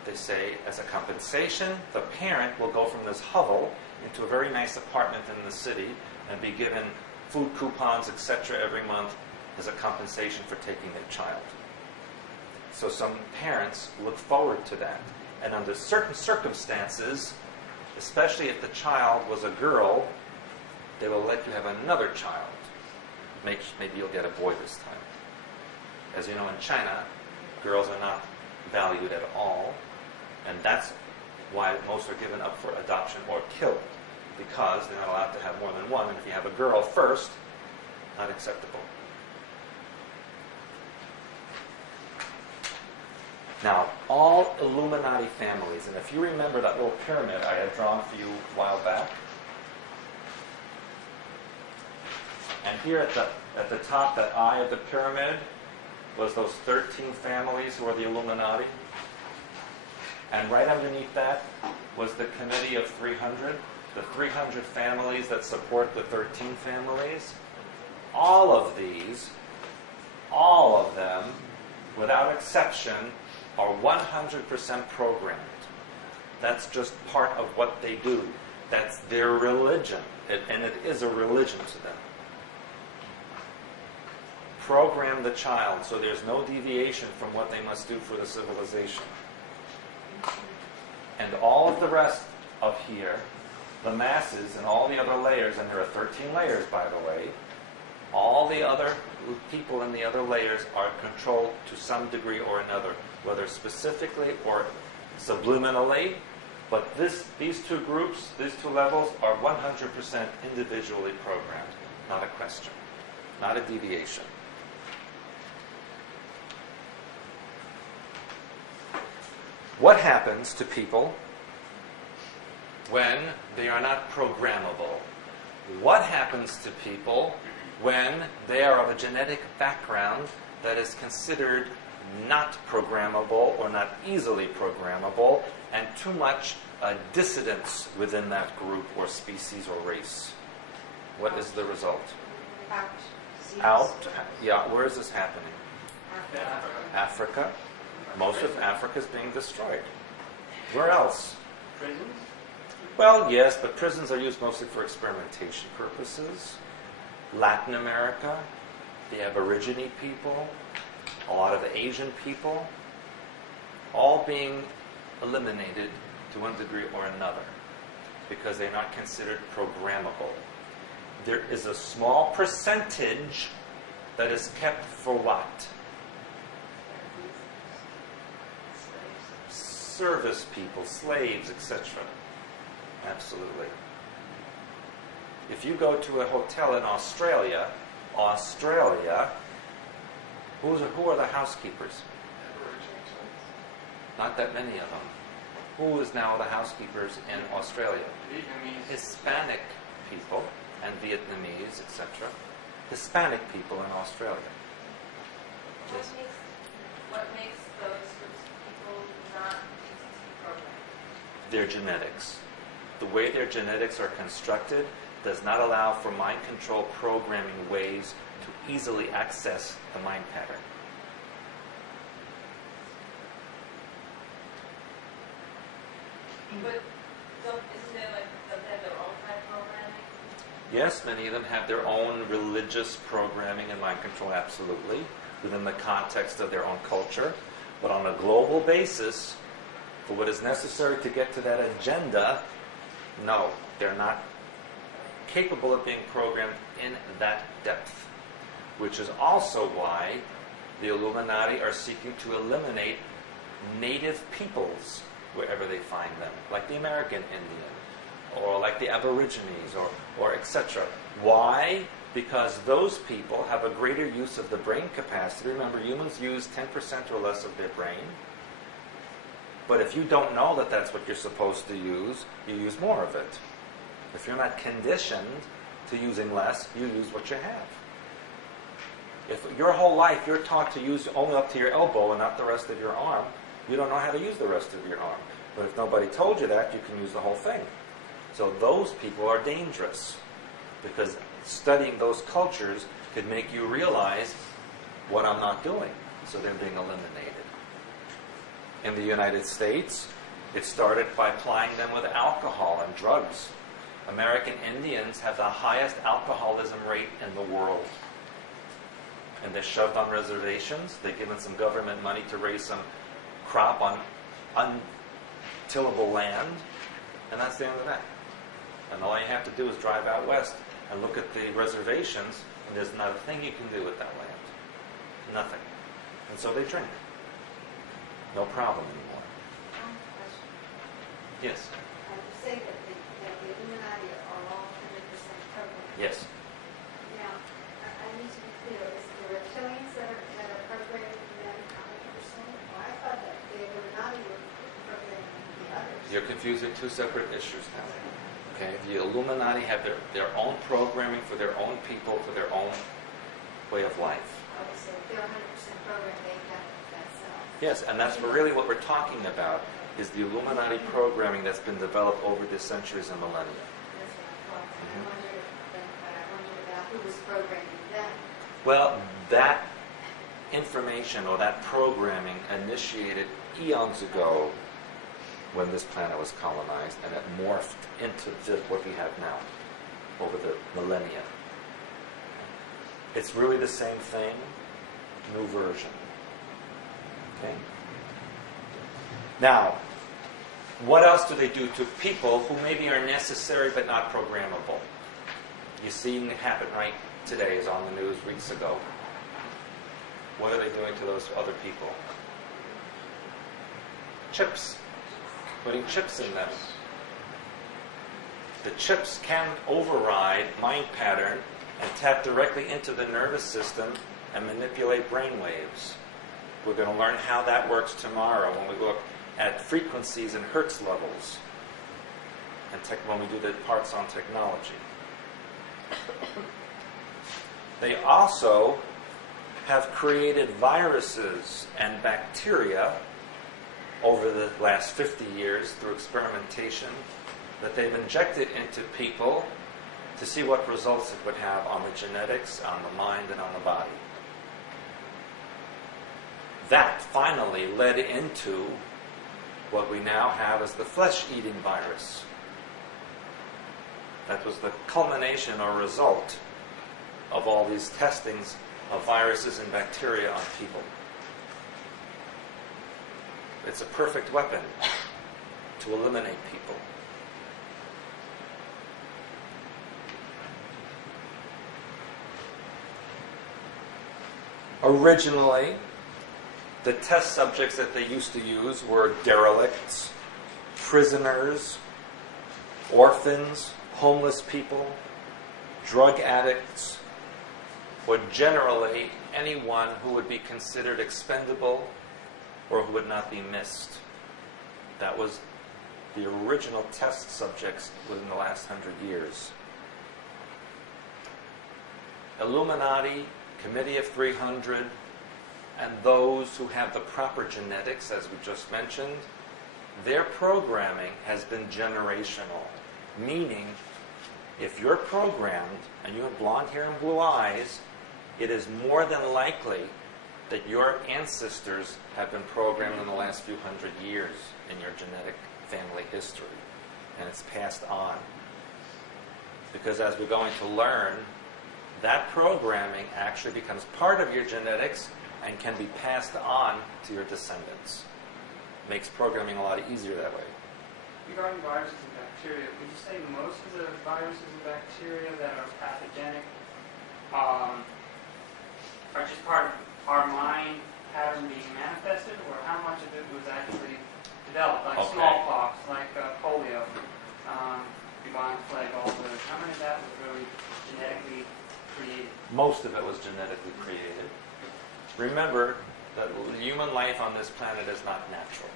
They say, as a compensation, the parent will go from this hovel into a very nice apartment in the city and be given food coupons, etc., every month as a compensation for taking their child. So some parents look forward to that. And under certain circumstances, especially if the child was a girl, they will let you have another child. Maybe you'll get a boy this time. As you know, in China, girls are not valued at all, and that's why most are given up for adoption or killed, because they're not allowed to have more than one, and if you have a girl first, not acceptable. Now, all Illuminati families, and if you remember that little pyramid I had drawn for you a while back, and here at the top, that eye of the pyramid, was those 13 families who are the Illuminati. And right underneath that was the Committee of 300, the 300 families that support the 13 families. All of these, all of them, without exception, are 100% programmed. That's just part of what they do. That's their religion, and it is a religion to them. Program the child so there's no deviation from what they must do for the civilization. And all of the rest of here, the masses and all the other layers, and there are 13 layers, by the way, all the other people in the other layers are controlled to some degree or another, whether specifically or subliminally. But these two groups, these two levels, are 100% individually programmed. Not a question. Not a deviation. What happens to people when they are not programmable? What happens to people when they are of a genetic background that is considered not programmable or not easily programmable, and too much dissidence within that group or species or race? What is the result? Out. Yeah, where is this happening? Africa. Most of Africa is being destroyed. Where else? Prisons? Well, yes, but prisons are used mostly for experimentation purposes. Latin America, the Aborigine people, a lot of the Asian people, all being eliminated to one degree or another because they're not considered programmable. There is a small percentage that is kept for what? Service people, slaves, etc. Absolutely. If you go to a hotel in Australia, who are the housekeepers? Not that many of them. Who is now the housekeepers in Australia? Hispanic people and Vietnamese, etc. Hispanic people in Australia. What makes those groups of people not programmed? Their genetics. The way their genetics are constructed does not allow for mind control programming ways to easily access the mind pattern. But isn't there don't they have their own kind of programming? Yes, many of them have their own religious programming and mind control, absolutely, within the context of their own culture. But on a global basis, for what is necessary to get to that agenda, no, they're not capable of being programmed in that depth. Which is also why the Illuminati are seeking to eliminate native peoples wherever they find them, like the American Indian, or like the Aborigines, or etc. Why? Because those people have a greater use of the brain capacity. Remember, humans use 10% or less of their brain. But if you don't know that that's what you're supposed to use, you use more of it. If you're not conditioned to using less, you use what you have. If your whole life you're taught to use only up to your elbow and not the rest of your arm, you don't know how to use the rest of your arm. But if nobody told you that, you can use the whole thing. So those people are dangerous, because studying those cultures could make you realize what I'm not doing. So they're being eliminated. In the United States, it started by applying them with alcohol and drugs. American Indians have the highest alcoholism rate in the world. And they're shoved on reservations. They're given some government money to raise some crop on untillable land. And that's the end of that. And all you have to do is drive out west and look at the reservations, and there's not a thing you can do with that land. Nothing. And so they drink. No problem anymore. Yes? You say that the Illuminati are all 100% programmed. Yes. Now, I need to be clear. Is it the reptilians that are programming them 100%? Well, I thought that the Illuminati were programming the others. You're confusing two separate issues now. Okay? The Illuminati have their own programming for their own people, for their own way of life. Okay, so if they're 100% programmed, they have that self. Yes, and that's really what we're talking about, is the Illuminati programming that's been developed over the centuries and millennia. That's what I thought. I wondered about who was programming them. Well, that information or that programming initiated eons ago when this planet was colonized, and it morphed into what we have now over the millennia. It's really the same thing, new version. Okay? Now, what else do they do to people who maybe are necessary but not programmable? You're seeing it happen right today, is on the news weeks ago. What are they doing to those other people? Chips. Putting chips in them. The chips can override mind pattern and tap directly into the nervous system and manipulate brain waves. We're going to learn how that works tomorrow when we look at frequencies and hertz levels, and when we do the parts on technology. They also have created viruses and bacteria over the last 50 years through experimentation that they've injected into people to see what results it would have on the genetics, on the mind, and on the body. That finally led into what we now have as the flesh-eating virus. That was the culmination or result of all these testings of viruses and bacteria on people. It's a perfect weapon to eliminate people. Originally, the test subjects that they used to use were derelicts, prisoners, orphans, homeless people, drug addicts, or generally anyone who would be considered expendable or who would not be missed. That was the original test subjects within the last 100 years. Illuminati, Committee of 300, and those who have the proper genetics, as we just mentioned, their programming has been generational. Meaning, if you're programmed and you have blonde hair and blue eyes, it is more than likely that your ancestors have been programmed in the last few hundred years in your genetic family history. And it's passed on. Because as we're going to learn, that programming actually becomes part of your genetics and can be passed on to your descendants. Makes programming a lot easier that way. Regarding viruses and bacteria, would you say most of the viruses and bacteria that are pathogenic are just part of our mind pattern being manifested, or how much of it was Most of it was genetically created. Remember that human life on this planet is not natural.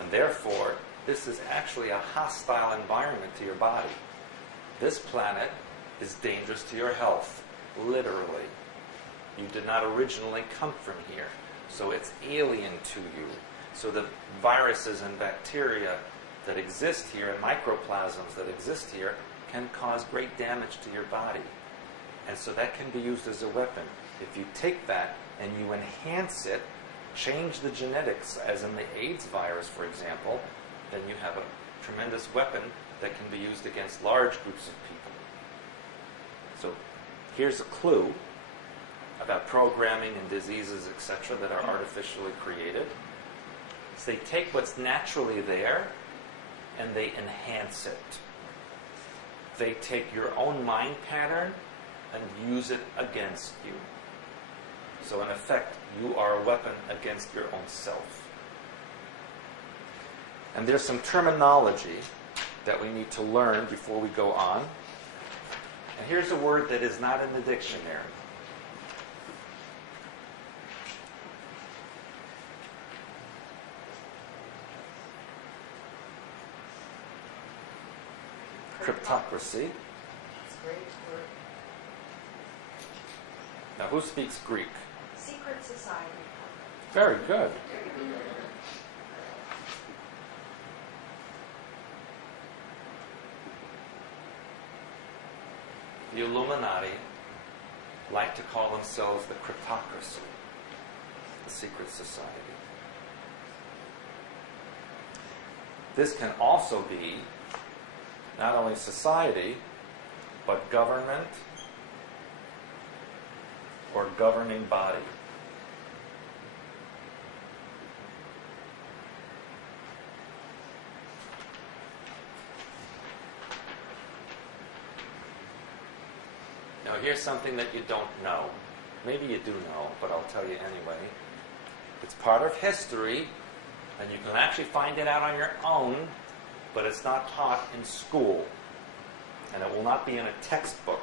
And therefore, this is actually a hostile environment to your body. This planet is dangerous to your health, literally. You did not originally come from here, so it's alien to you. So the viruses and bacteria that exist here, and microplasms that exist here, can cause great damage to your body. And so that can be used as a weapon. If you take that and you enhance it, change the genetics, as in the AIDS virus, for example, then you have a tremendous weapon that can be used against large groups of people. So here's a clue about programming and diseases, etc., that are artificially created. So they take what's naturally there and they enhance it. They take your own mind pattern and use it against you. So in effect, you are a weapon against your own self. And there's some terminology that we need to learn before we go on. And here's a word that is not in the dictionary. Cryptocracy. Now, who speaks Greek? Secret society. Very good. The Illuminati like to call themselves the cryptocracy, the secret society. This can also be not only society, but government or governing body. Now here's something that you don't know. Maybe you do know, but I'll tell you anyway. It's part of history, and you can actually find it out on your own, but it's not taught in school, and it will not be in a textbook.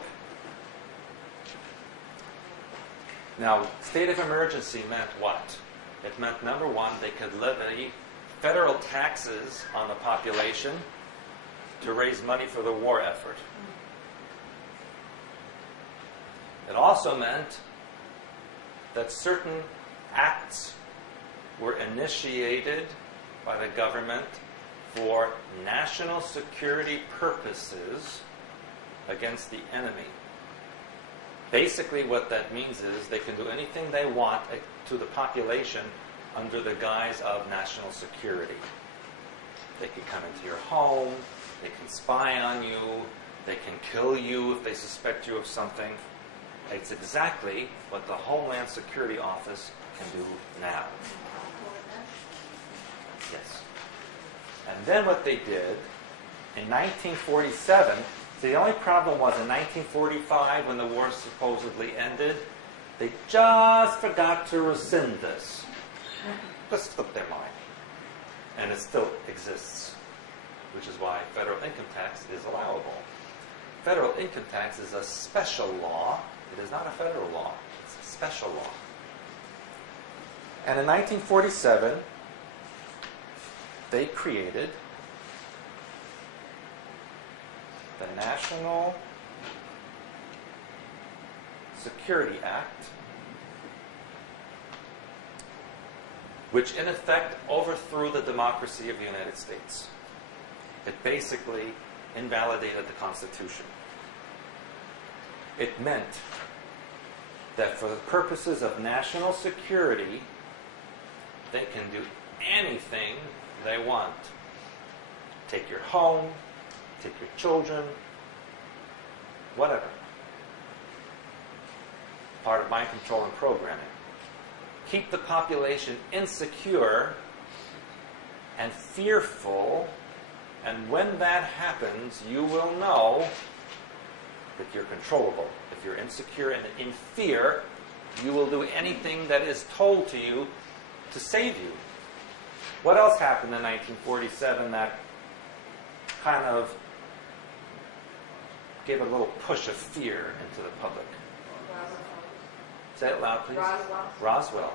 Now, state of emergency meant what? It meant, number one, they could levy federal taxes on the population to raise money for the war effort. It also meant that certain acts were initiated by the government for national security purposes against the enemy. Basically what that means is they can do anything they want to the population under the guise of national security. They can come into your home, they can spy on you, they can kill you if they suspect you of something. It's exactly what the Homeland Security Office can do now. Yes. And then what they did, in 1947, the only problem was in 1945, when the war supposedly ended, they just forgot to rescind this. Just slipped their mind. And it still exists, which is why federal income tax is allowable. Federal income tax is a special law. It is not a federal law. It's a special law. And in 1947, they created the National Security Act, which in effect overthrew the democracy of the United States. It basically invalidated the Constitution. It meant that for the purposes of national security, they can do anything they want. Take your home, take your children, whatever. Part of mind control and programming. Keep the population insecure and fearful, and when that happens, you will know that you're controllable. If you're insecure and in fear, you will do anything that is told to you to save you. What else happened in 1947 that kind of gave a little push of fear into the public? Say it loud, please. Roswell. Roswell,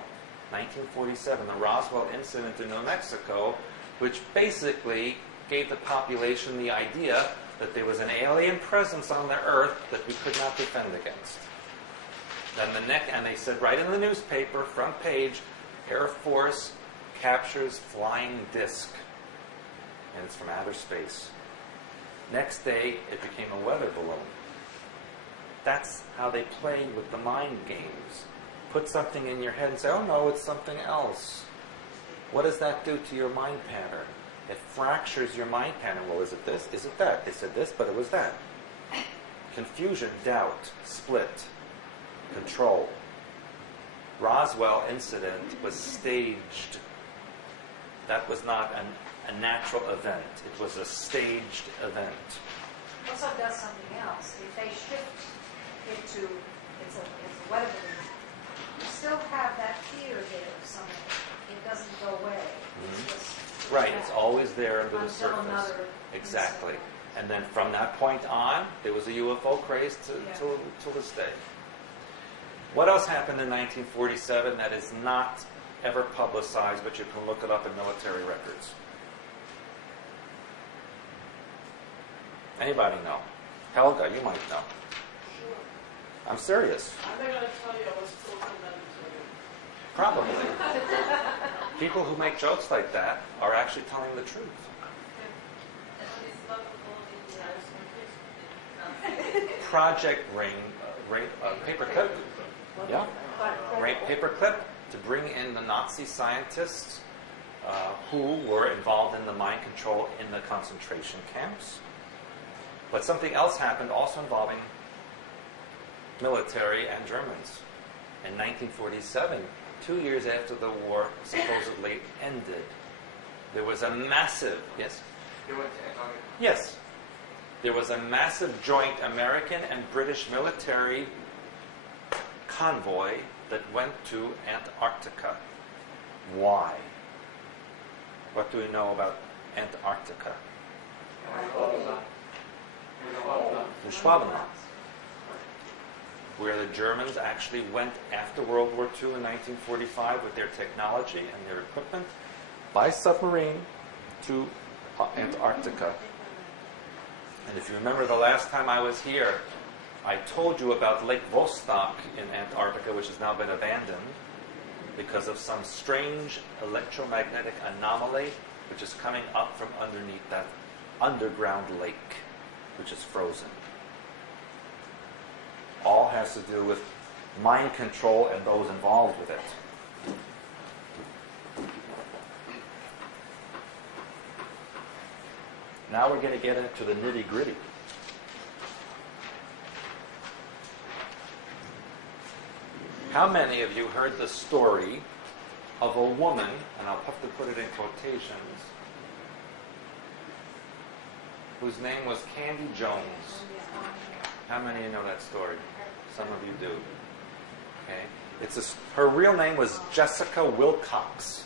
1947, the Roswell incident in New Mexico, which basically gave the population the idea that there was an alien presence on the earth that we could not defend against. And they said right in the newspaper, front page, Air Force captures flying disc. And it's from outer space. Next day, it became a weather balloon. That's how they play with the mind games. Put something in your head and say, oh no, it's something else. What does that do to your mind pattern? It fractures your mind pattern. Well, is it this? Is it that? They said this, but it was that. Confusion, doubt, split, control. Roswell incident was staged. That was not a natural event. It was a staged event. Also does something else. If they shift it to, it's a weather balloon, you still have that fear there of something. It doesn't go away. It's just Right, it's always there under the until surface. another Exactly. incident. And then from that point on, there was a UFO craze Yeah. till this day. What else happened in 1947 that is not ever publicized, but you can look it up in military records? Anybody know? Helga, you might know. Sure. I'm serious. I'm not going to tell you I was told from them to you. Probably. People who make jokes like that are actually telling the truth. Project Paperclip. Yeah. Paperclip to bring in the Nazi scientists who were involved in the mind control in the concentration camps. But something else happened also involving military and Germans. In 1947, 2 years after the war supposedly ended, there was a massive, yes? Yes. There was a massive joint American and British military convoy that went to Antarctica. Why? What do we know about Antarctica? The Schwabenland, where the Germans actually went after World War II in 1945 with their technology and their equipment by submarine to Antarctica. And if you remember the last time I was here, I told you about Lake Vostok in Antarctica, which has now been abandoned because of some strange electromagnetic anomaly which is coming up from underneath that underground lake, which is frozen. All has to do with mind control and those involved with it. Now we're going to get into the nitty-gritty. How many of you heard the story of a woman, and I'll have to put it in quotations, whose name was Candy Jones? How many of you know that story? Some of you do. Okay. Her real name was Jessica Wilcox.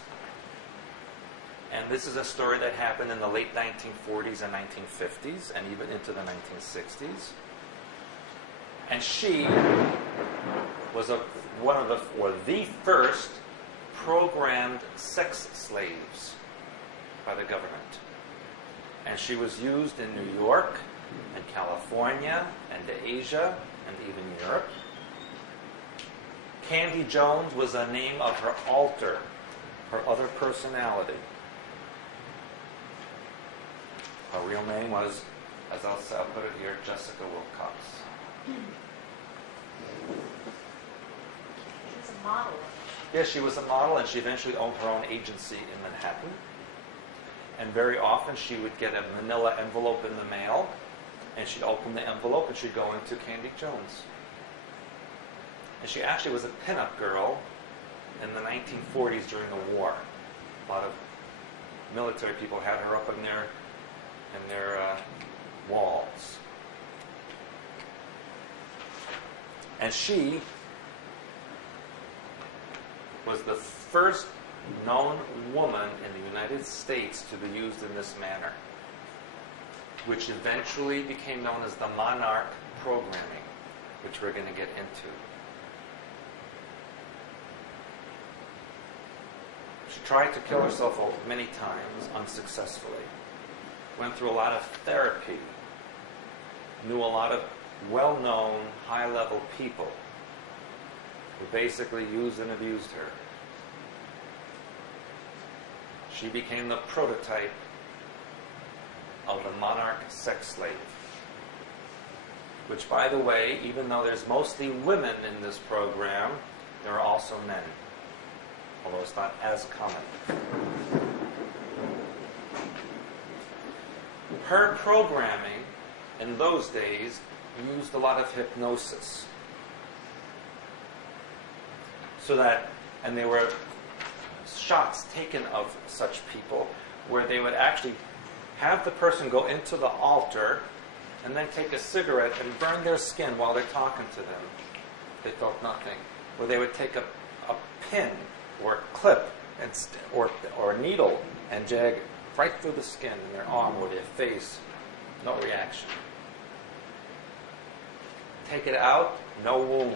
And this is a story that happened in the late 1940s and 1950s, and even into the 1960s. And she was the first programmed sex slaves by the government. And she was used in New York and California and Asia and even Europe. Candy Jones was the name of her alter, her other personality. Her real name was, as I'll put it here, Jessica Wilcox. She was a model. Yes, she was a model, and she eventually owned her own agency in Manhattan. And very often she would get a manila envelope in the mail, and she'd open the envelope and she'd go into Candy Jones. And she actually was a pinup girl in the 1940s during the war. A lot of military people had her up in their walls. And she was the first known woman in the United States to be used in this manner, which eventually became known as the Monarch Programming, which we're going to get into. tried to kill herself many times unsuccessfully. Went through a lot of therapy. Knew a lot of well-known, high-level people who basically used and abused her. She became the prototype of the monarch sex slave. Which, by the way, even though there's mostly women in this program, there are also men. Although it's not as common. Her programming in those days used a lot of hypnosis. So that, and there were shots taken of such people where they would actually have the person go into the altar and then take a cigarette and burn their skin while they're talking to them. They felt nothing. Or they would take a pin or a clip and or a needle and jag right through the skin in their arm or their face. No reaction. Take it out, no wound.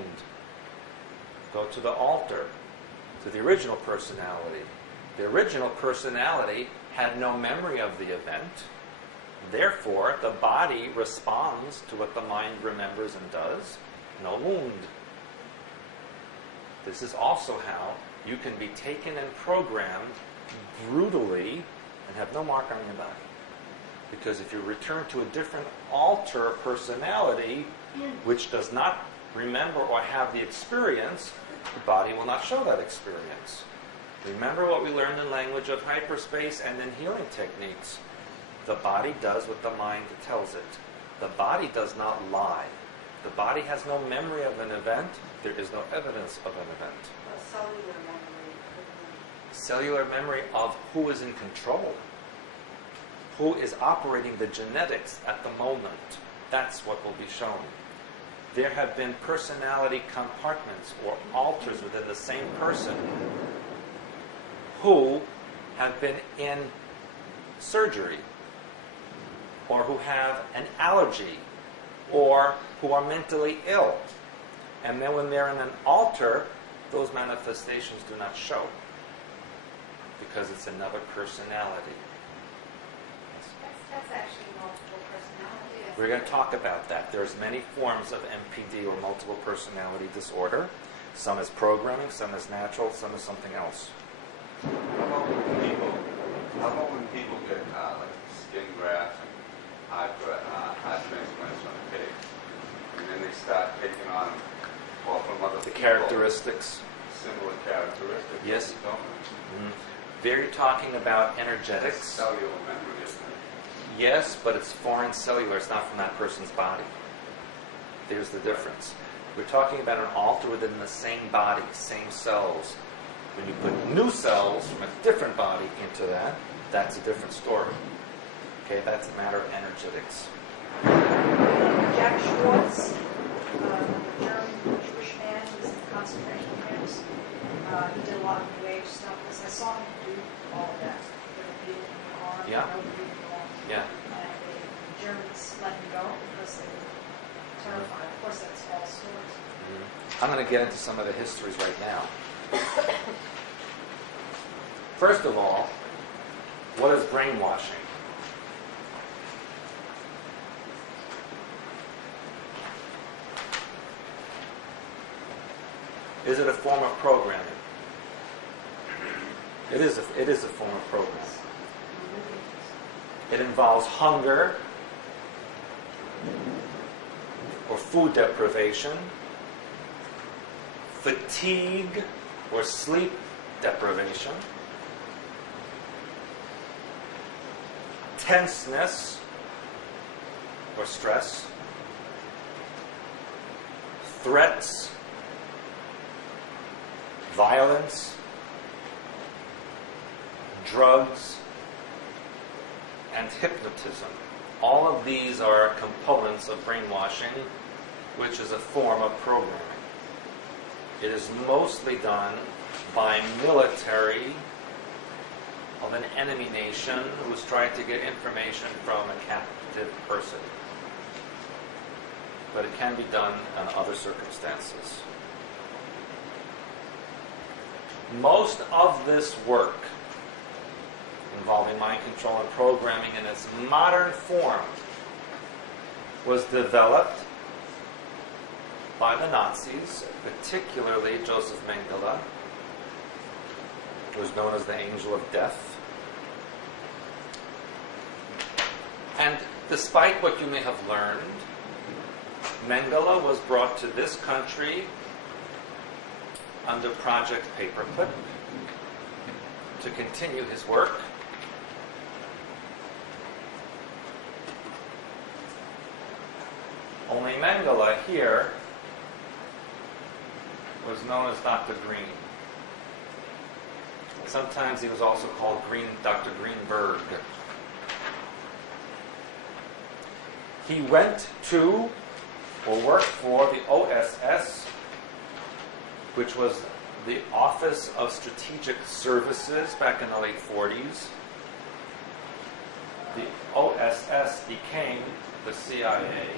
Go to the altar, to the original personality. The original personality had no memory of the event. Therefore, the body responds to what the mind remembers and does. No wound. This is also how you can be taken and programmed brutally and have no mark on your body. Because if you return to a different alter personality, which does not remember or have the experience, the body will not show that experience. Remember what we learned in language of hyperspace and in healing techniques. The body does what the mind tells it. The body does not lie. The body has no memory of an event. There is no evidence of an event. Cellular memory. Cellular memory of who is in control. Who is operating the genetics at the moment. That's what will be shown. There have been personality compartments or alters within the same person who have been in surgery or who have an allergy or who are mentally ill. And then when they're in an alter, those manifestations do not show because it's another personality. That's actually multiple personality. We're going to talk about that. There's many forms of MPD or multiple personality disorder. Some is programming, some is natural, some is something else. How about when people get like skin grafts and eye transplants on the pig, and then they start taking on, well, from other The people, characteristics. similar characteristics? Yes. Don't They're talking about they? energetics. Cellular memory, isn't it? Yes, but it's foreign cellular. It's not from that person's body. There's the difference. We're talking about an alter within the same body, same cells. When you put new cells from a different body into that, that's a different story. Okay, that's a matter of energetics. Jack Schwartz, German Jewish man, who was in concentration camps. He did a lot of New Age stuff because I saw him do all of that. They were beating him on, Yeah. on. Yeah. And the Germans let him go because they were terrified. Of course, that's all stories. I'm going to get into some of the histories right now. First of all, what is brainwashing? Is it a form of programming? It is a form of programming. It involves hunger or food deprivation, fatigue or sleep deprivation, tenseness or stress, threats, violence, drugs, and hypnotism. All of these are components of brainwashing, which is a form of programming. It is mostly done by military of an enemy nation who is trying to get information from a captive person. But it can be done in other circumstances. Most of this work involving mind control and programming in its modern form was developed by the Nazis, particularly Joseph Mengele, who was known as the Angel of Death. And despite what you may have learned, Mengele was brought to this country under Project Paperclip to continue his work. Only Mengele here was known as Dr. Green. Sometimes he was also called Dr. Greenberg. He went to or worked for the OSS, which was the Office of Strategic Services back in the late 40s. The OSS became the CIA.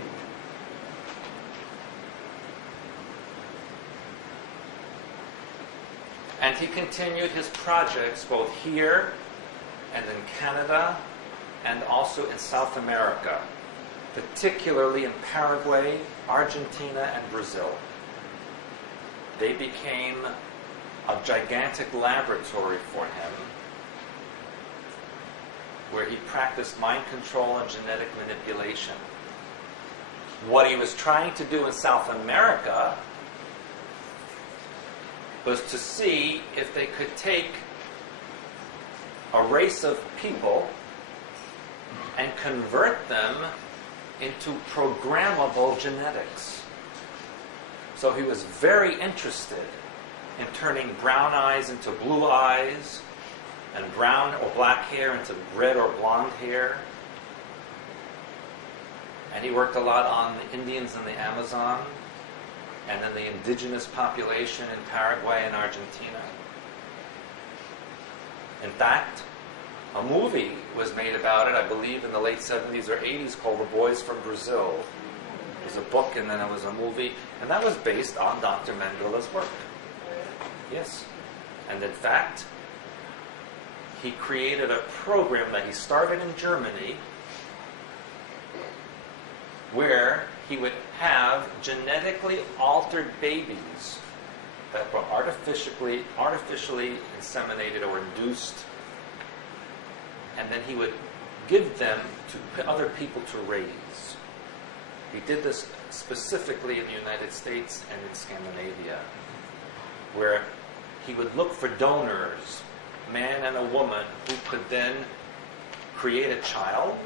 And he continued his projects both here and in Canada and also in South America, particularly in Paraguay, Argentina, and Brazil. They became a gigantic laboratory for him where he practiced mind control and genetic manipulation. What he was trying to do in South America was to see if they could take a race of people and convert them into programmable genetics. So he was very interested in turning brown eyes into blue eyes, and brown or black hair into red or blonde hair. And he worked a lot on the Indians in the Amazon, and then the indigenous population in Paraguay and Argentina. In fact, a movie was made about it, I believe, in the late 70s or 80s called The Boys from Brazil. It was a book and then it was a movie, and that was based on Dr. Mengele's work. Yes. And in fact, he created a program that he started in Germany where he would have genetically altered babies that were artificially inseminated or induced, and then he would give them to other people to raise. He did this specifically in the United States and in Scandinavia, where he would look for donors, man and a woman, who could then create a child.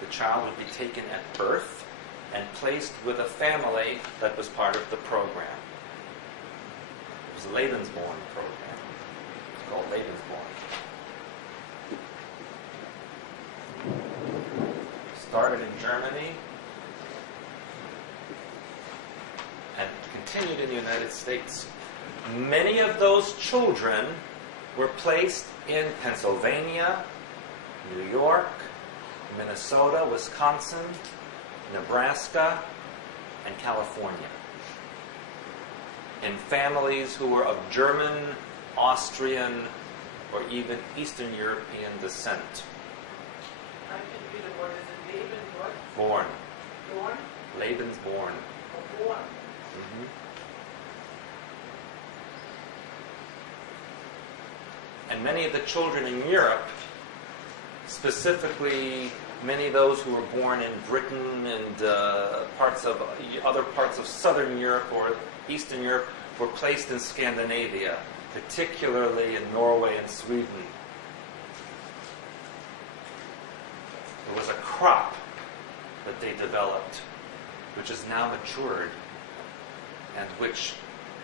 The child would be taken at birth and placed with a family that was part of the program. It was a Lebensborn program. It's called Lebensborn. Started in Germany and continued in the United States. Many of those children were placed in Pennsylvania, New York, Minnesota, Wisconsin, Nebraska, and California, in families who were of German, Austrian, or even Eastern European descent. I can read it. What is it? Leben what? Born. Born? Lebensborn. Or born? And many of the children in Europe, specifically many of those who were born in Britain and other parts of Southern Europe or Eastern Europe, were placed in Scandinavia, particularly in Norway and Sweden. There was a crop that they developed, which is now matured, and which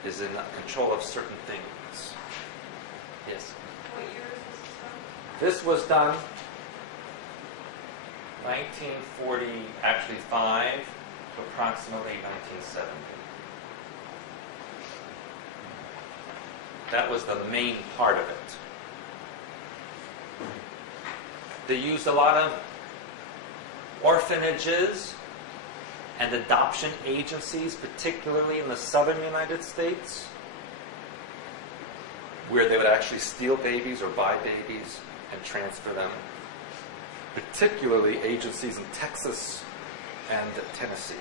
is in control of certain things. Yes? What year is this done? This was done 1940, actually 5 to approximately 1970. That was the main part of it. They used a lot of orphanages and adoption agencies, particularly in the southern United States, where they would actually steal babies or buy babies and transfer them, particularly agencies in Texas and Tennessee.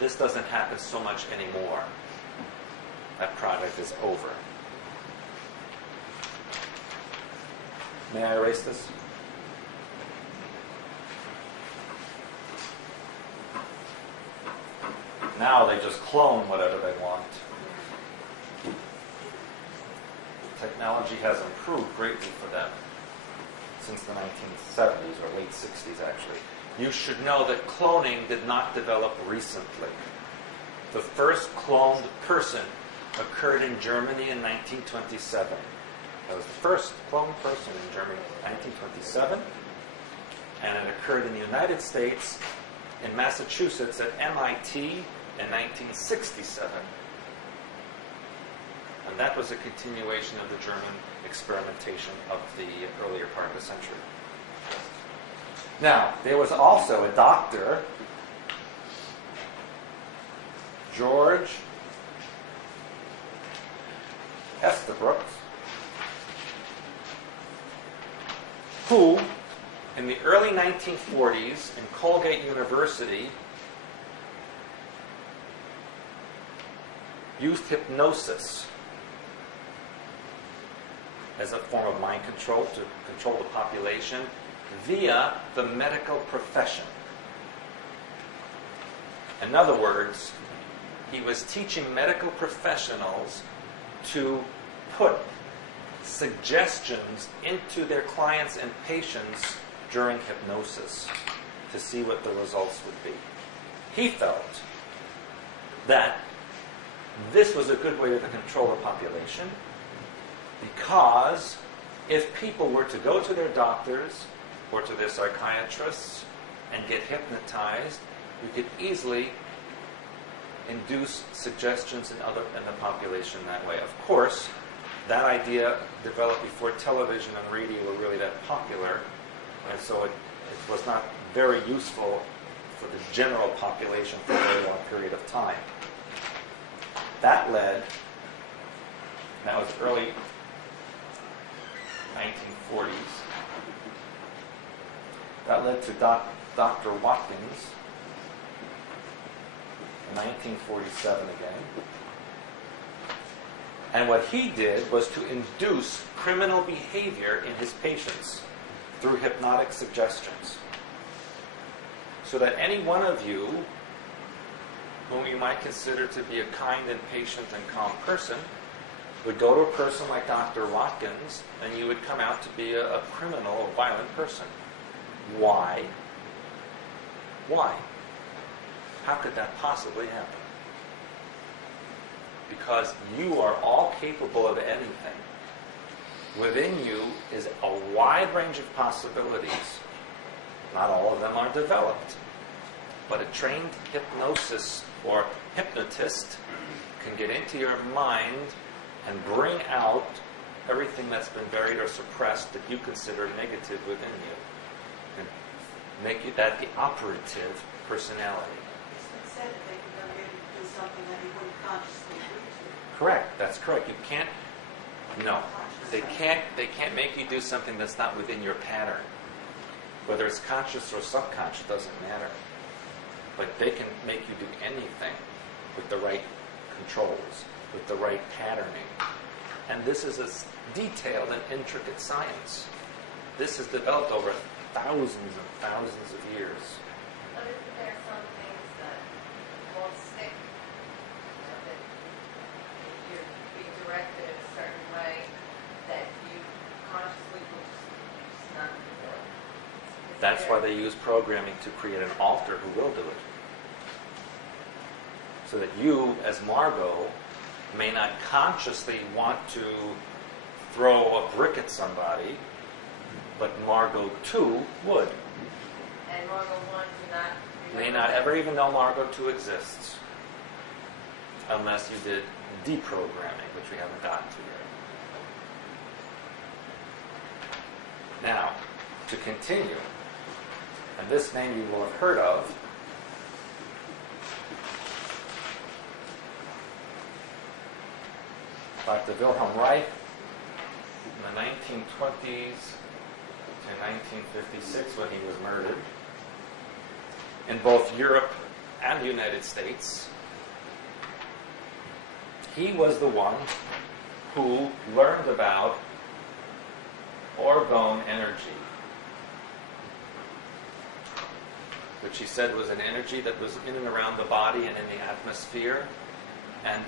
This doesn't happen so much anymore. That product is over. May I erase this? Now they just clone whatever they want. Technology has improved greatly for them since the 1970s or late 60s, actually. You should know that cloning did not develop recently. The first cloned person occurred in Germany in 1927. That was the first cloned person in Germany in 1927. And it occurred in the United States, in Massachusetts, at MIT in 1967. And that was a continuation of the German experimentation of the earlier part of the century. Now, there was also a doctor, George Estabrook, who, in the early 1940s in Colgate University, used hypnosis as a form of mind control to control the population via the medical profession. In other words, he was teaching medical professionals to put suggestions into their clients and patients during hypnosis to see what the results would be. He felt that this was a good way to control the population because if people were to go to their doctors or to their psychiatrists and get hypnotized, we could easily induce suggestions in the population that way. Of course, that idea developed before television and radio were really that popular, and so it was not very useful for the general population for a very long period of time. That was early 1940s. That led to Dr. Watkins in 1947 again. And what he did was to induce criminal behavior in his patients through hypnotic suggestions. So that any one of you whom you might consider to be a kind and patient and calm person would go to a person like Dr. Watkins, and you would come out to be a criminal, a violent person. Why? Why? How could that possibly happen? Because you are all capable of anything. Within you is a wide range of possibilities. Not all of them are developed. But a trained hypnosis or hypnotist can get into your mind and bring out everything that's been buried or suppressed that you consider negative within you. And make you that the operative personality. It's been said that they can go in and do something that you wouldn't consciously agree to. Correct. That's correct. You can't. No, they can't make you do something that's not within your pattern. Whether it's conscious or subconscious doesn't matter. But they can make you do anything with the right controls, with the right patterning. And this is a detailed and intricate science. This has developed over thousands and thousands of years. But isn't there some things that won't stick? You know, that if you're being directed in a certain way, that you consciously will just not do it? That's why they use programming to create an alter who will do it. So that you, as Margot, may not consciously want to throw a brick at somebody, but Margot 2 would. And Margot 1 do not May not ever even know Margot 2 exists. Unless you did deprogramming, which we haven't gotten to yet. Now, to continue, and this name you will have heard of, Dr. Wilhelm Reich, in the 1920s to 1956, when he was murdered, in both Europe and the United States, he was the one who learned about orgone energy, which he said was an energy that was in and around the body and in the atmosphere and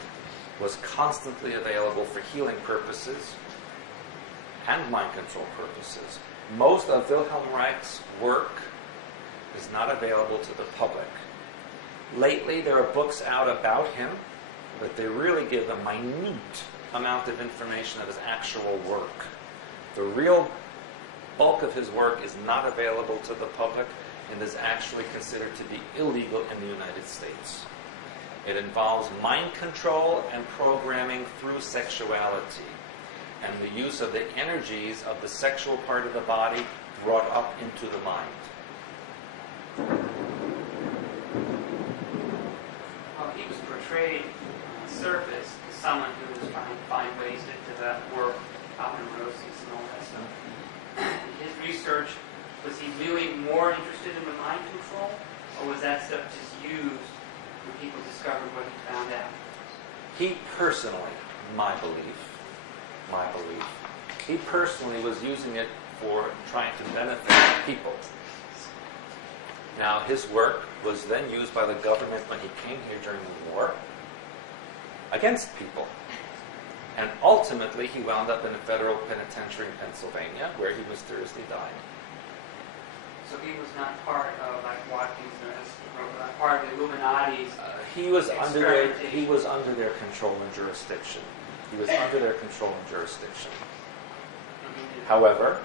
was constantly available for healing purposes and mind control purposes. Most of Wilhelm Reich's work is not available to the public. Lately, there are books out about him, but they really give a minute amount of information of his actual work. The real bulk of his work is not available to the public and is actually considered to be illegal in the United States. It involves mind control and programming through sexuality and the use of the energies of the sexual part of the body brought up into the mind. Well, he was portrayed on the surface as someone who was trying to find ways to develop work out neuroses and all that stuff. His research, was he really more interested in the mind control, or was that stuff just used when people discovered what he found out? He personally, my belief, he personally was using it for trying to benefit people. Now, his work was then used by the government when he came here during the war against people. And ultimately, he wound up in a federal penitentiary in Pennsylvania, where he mysteriously died. So he was not part of like Watkins, part of the Illuminati's. He was under their control and jurisdiction. However,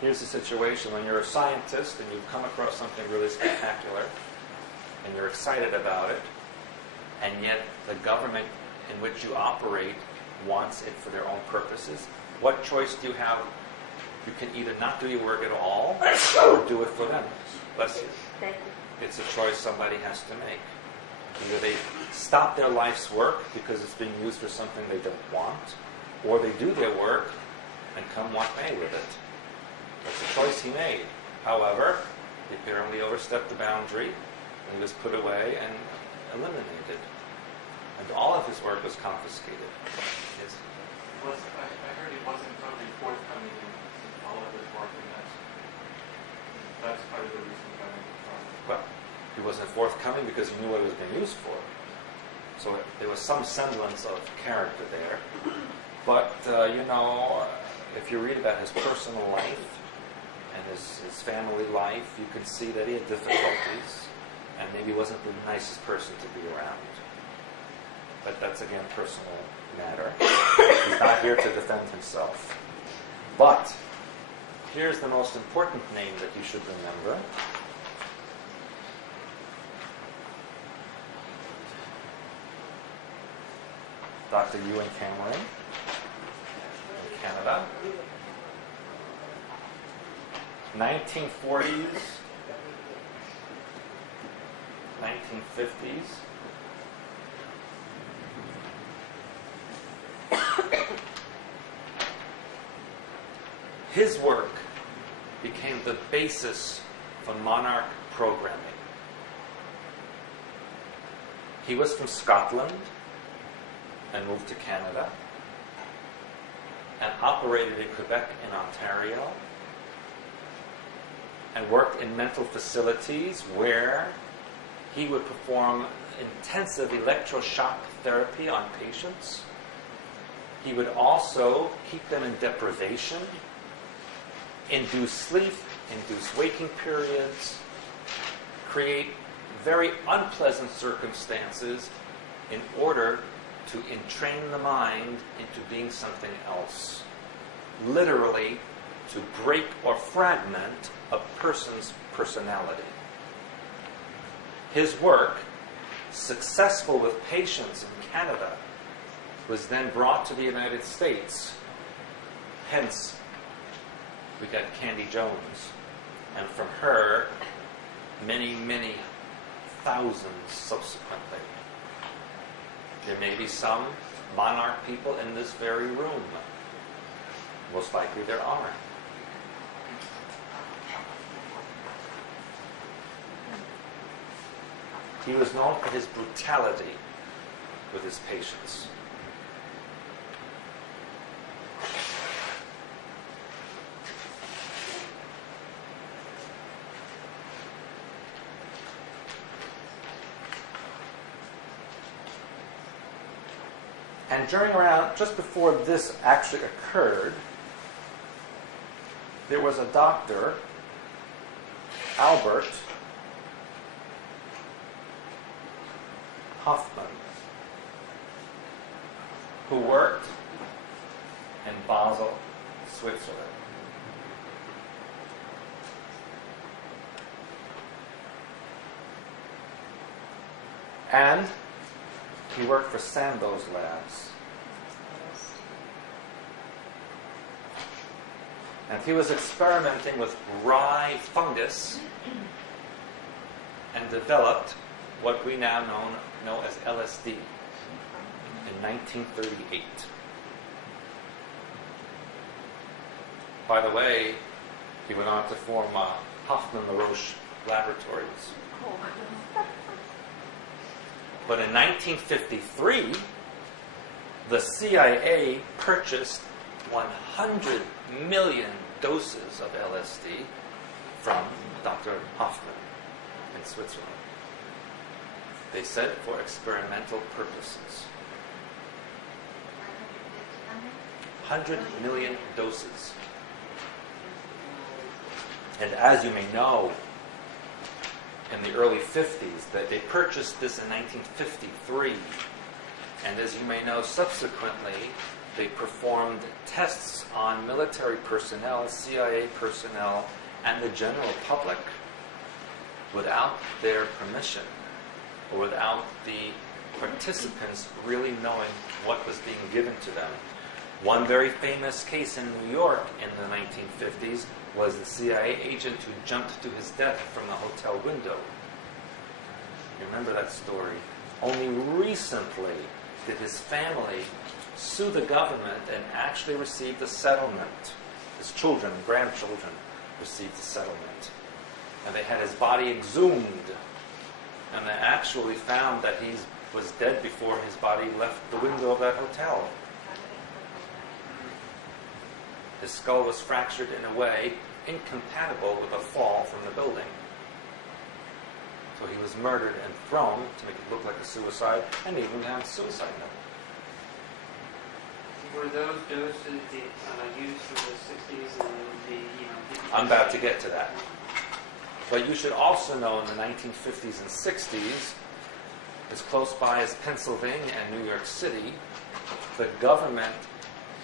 here's the situation: when you're a scientist and you've come across something really spectacular, and you're excited about it, and yet the government in which you operate wants it for their own purposes, what choice do you have? You can either not do your work at all or do it for them. Bless you. Thank you. It's a choice somebody has to make. Either they stop their life's work because it's being used for something they don't want, or they do their work and come what may with it. That's a choice he made. However, he apparently overstepped the boundary, and he was put away and eliminated. And all of his work was confiscated. Yes. I heard he wasn't totally forthcoming in all of his work, and that's part of the reason behind it. Well, he wasn't forthcoming because he knew what it was being used for. So there was some semblance of character there. But, if you read about his personal life and his family life, you can see that he had difficulties and maybe wasn't the nicest person to be around. But that's, again, personal matter. He's not here to defend himself. But here's the most important name that you should remember. Dr. Ewan Cameron in Canada. 1940s, 1950s. His work became the basis for monarch programming. He was from Scotland and moved to Canada and operated in Quebec and Ontario and worked in mental facilities where he would perform intensive electroshock therapy on patients. He would also keep them in deprivation, induce sleep, induce waking periods, create very unpleasant circumstances in order to entrain the mind into being something else. Literally, to break or fragment a person's personality. His work, successful with patients in Canada, was then brought to the United States. Hence, we got Candy Jones. And from her, many, many thousands subsequently. There may be some monarch people in this very room? Most likely there are. He was known for his brutality with his patients. And just before this actually occurred, there was a doctor, Albert Hoffman, who worked in Basel, Switzerland. And he worked for Sandoz Labs. And he was experimenting with rye fungus and developed what we now know as LSD in 1938. By the way, he went on to form Hoffman-LaRoche Laboratories. But in 1953, the CIA purchased 100 million doses of LSD from Dr. Hoffman in Switzerland. They said for experimental purposes. 100 million doses. And as you may know, in the early 50s, that they purchased this in 1953. And as you may know, subsequently, they performed tests on military personnel, CIA personnel, and the general public without their permission, or without the participants really knowing what was being given to them. One very famous case in New York in the 1950s was the CIA agent who jumped to his death from the hotel window. You remember that story? Only recently did his family sue the government and actually received a settlement. His children, grandchildren, received a settlement. And they had his body exhumed. And they actually found that he was dead before his body left the window of that hotel. His skull was fractured in a way incompatible with a fall from the building. So he was murdered and thrown to make it look like a suicide, and even had a suicide note. Were those doses used for the 60s and the, I'm about to get to that. But you should also know in the 1950s and 60s, as close by as Pennsylvania and New York City, the government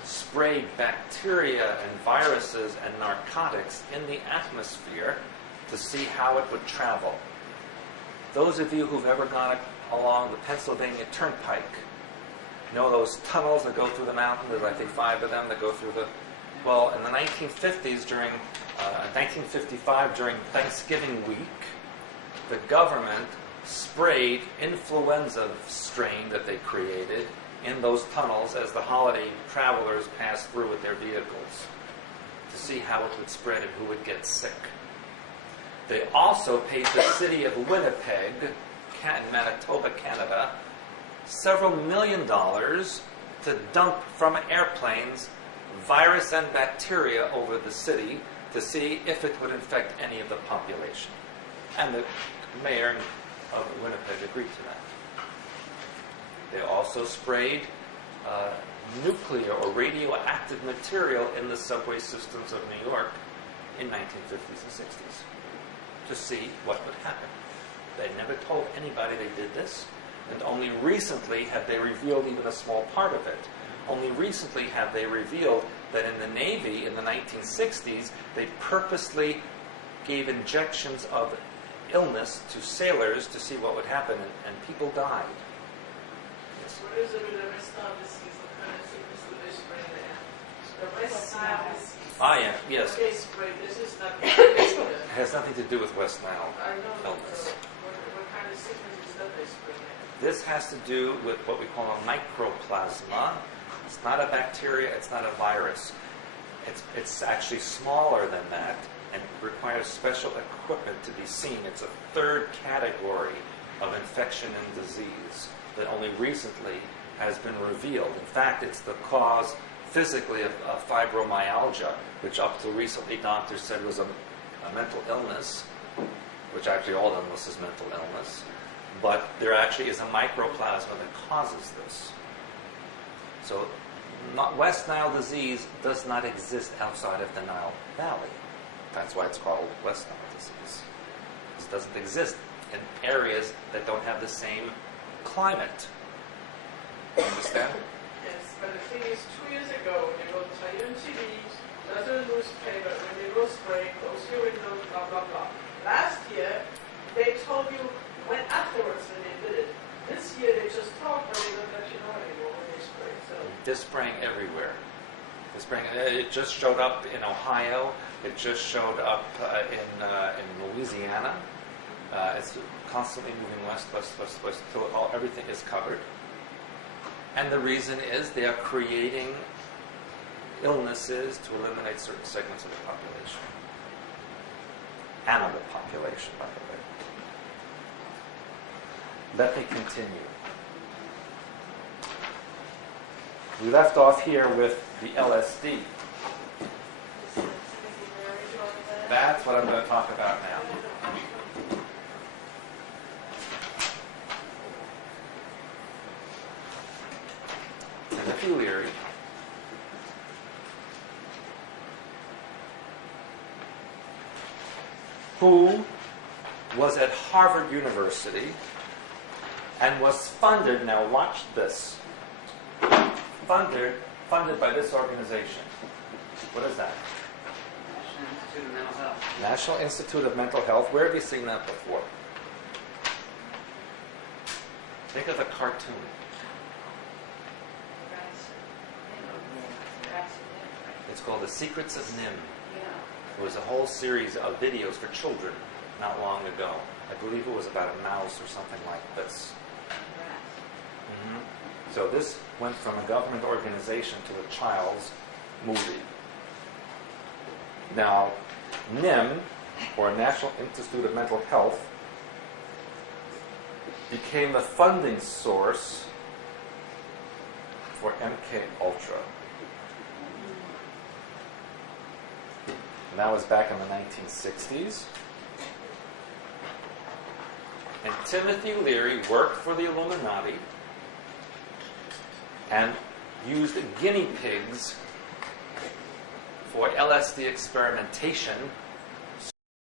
sprayed bacteria and viruses and narcotics in the atmosphere to see how it would travel. Those of you who've ever gone along the Pennsylvania Turnpike, you know those tunnels that go through the mountain? There's, I think, 5 of them that go through the... Well, in the 1950s, during 1955, during Thanksgiving week, the government sprayed influenza strain that they created in those tunnels as the holiday travelers passed through with their vehicles to see how it would spread and who would get sick. They also paid the city of Winnipeg, in Manitoba, Canada, several $1 million to dump from airplanes virus and bacteria over the city to see if it would infect any of the population. And the mayor of Winnipeg agreed to that. They also sprayed nuclear or radioactive material in the subway systems of New York in 1950s and 60s to see what would happen. They never told anybody they did this, and only recently have they revealed even a small part of it. Only recently have they revealed that in the Navy in the 1960s, they purposely gave injections of illness to sailors to see what would happen, and people died. What is it with the West Nile disease? What kind of sickness do they spray there? The West Nile disease. Yeah, yes. They spray. This is not. It has nothing to do with West Nile I know. illness. What kind of sickness is that they spray there? This has to do with what we call a microplasma. It's not a bacteria, it's not a virus. It's actually smaller than that and requires special equipment to be seen. It's a third category of infection and disease that only recently has been revealed. In fact, it's the cause physically of fibromyalgia, which up till recently doctors said was a mental illness, which actually all illness is mental illness. But there actually is a microplasma that causes this. So West Nile disease does not exist outside of the Nile Valley. That's why it's called West Nile disease. It doesn't exist in areas that don't have the same climate. Understand? Yes, but the thing is, 2 years ago, they wrote Italian TV, another newspaper, when they wrote spray, close your windows, blah, blah, blah. Last year, they told you when afterwards when they did it. This year, they just talk, but they don't let you know anymore when they spray. So They're spraying everywhere. They're spraying, it just showed up in Ohio. It just showed up in Louisiana. It's constantly moving west, west, west, west, till everything is covered. And the reason is they are creating illnesses to eliminate certain segments of the population. Animal population, by the way. Let me continue. We left off here with the LSD. That's what I'm going to talk about now. Timothy Leary who was at Harvard University and was funded, now watch this, funded by this organization. What is that? National Institute of Mental Health. National Institute of Mental Health. Where have you seen that before? Think of the cartoon. It's called The Secrets of NIM. It was a whole series of videos for children not long ago. I believe it was about a mouse or something like this. So this went from a government organization to a child's movie. Now, NIM, or National Institute of Mental Health, became the funding source for MK Ultra. And that was back in the 1960s. And Timothy Leary worked for the Illuminati and used guinea pigs for LSD experimentation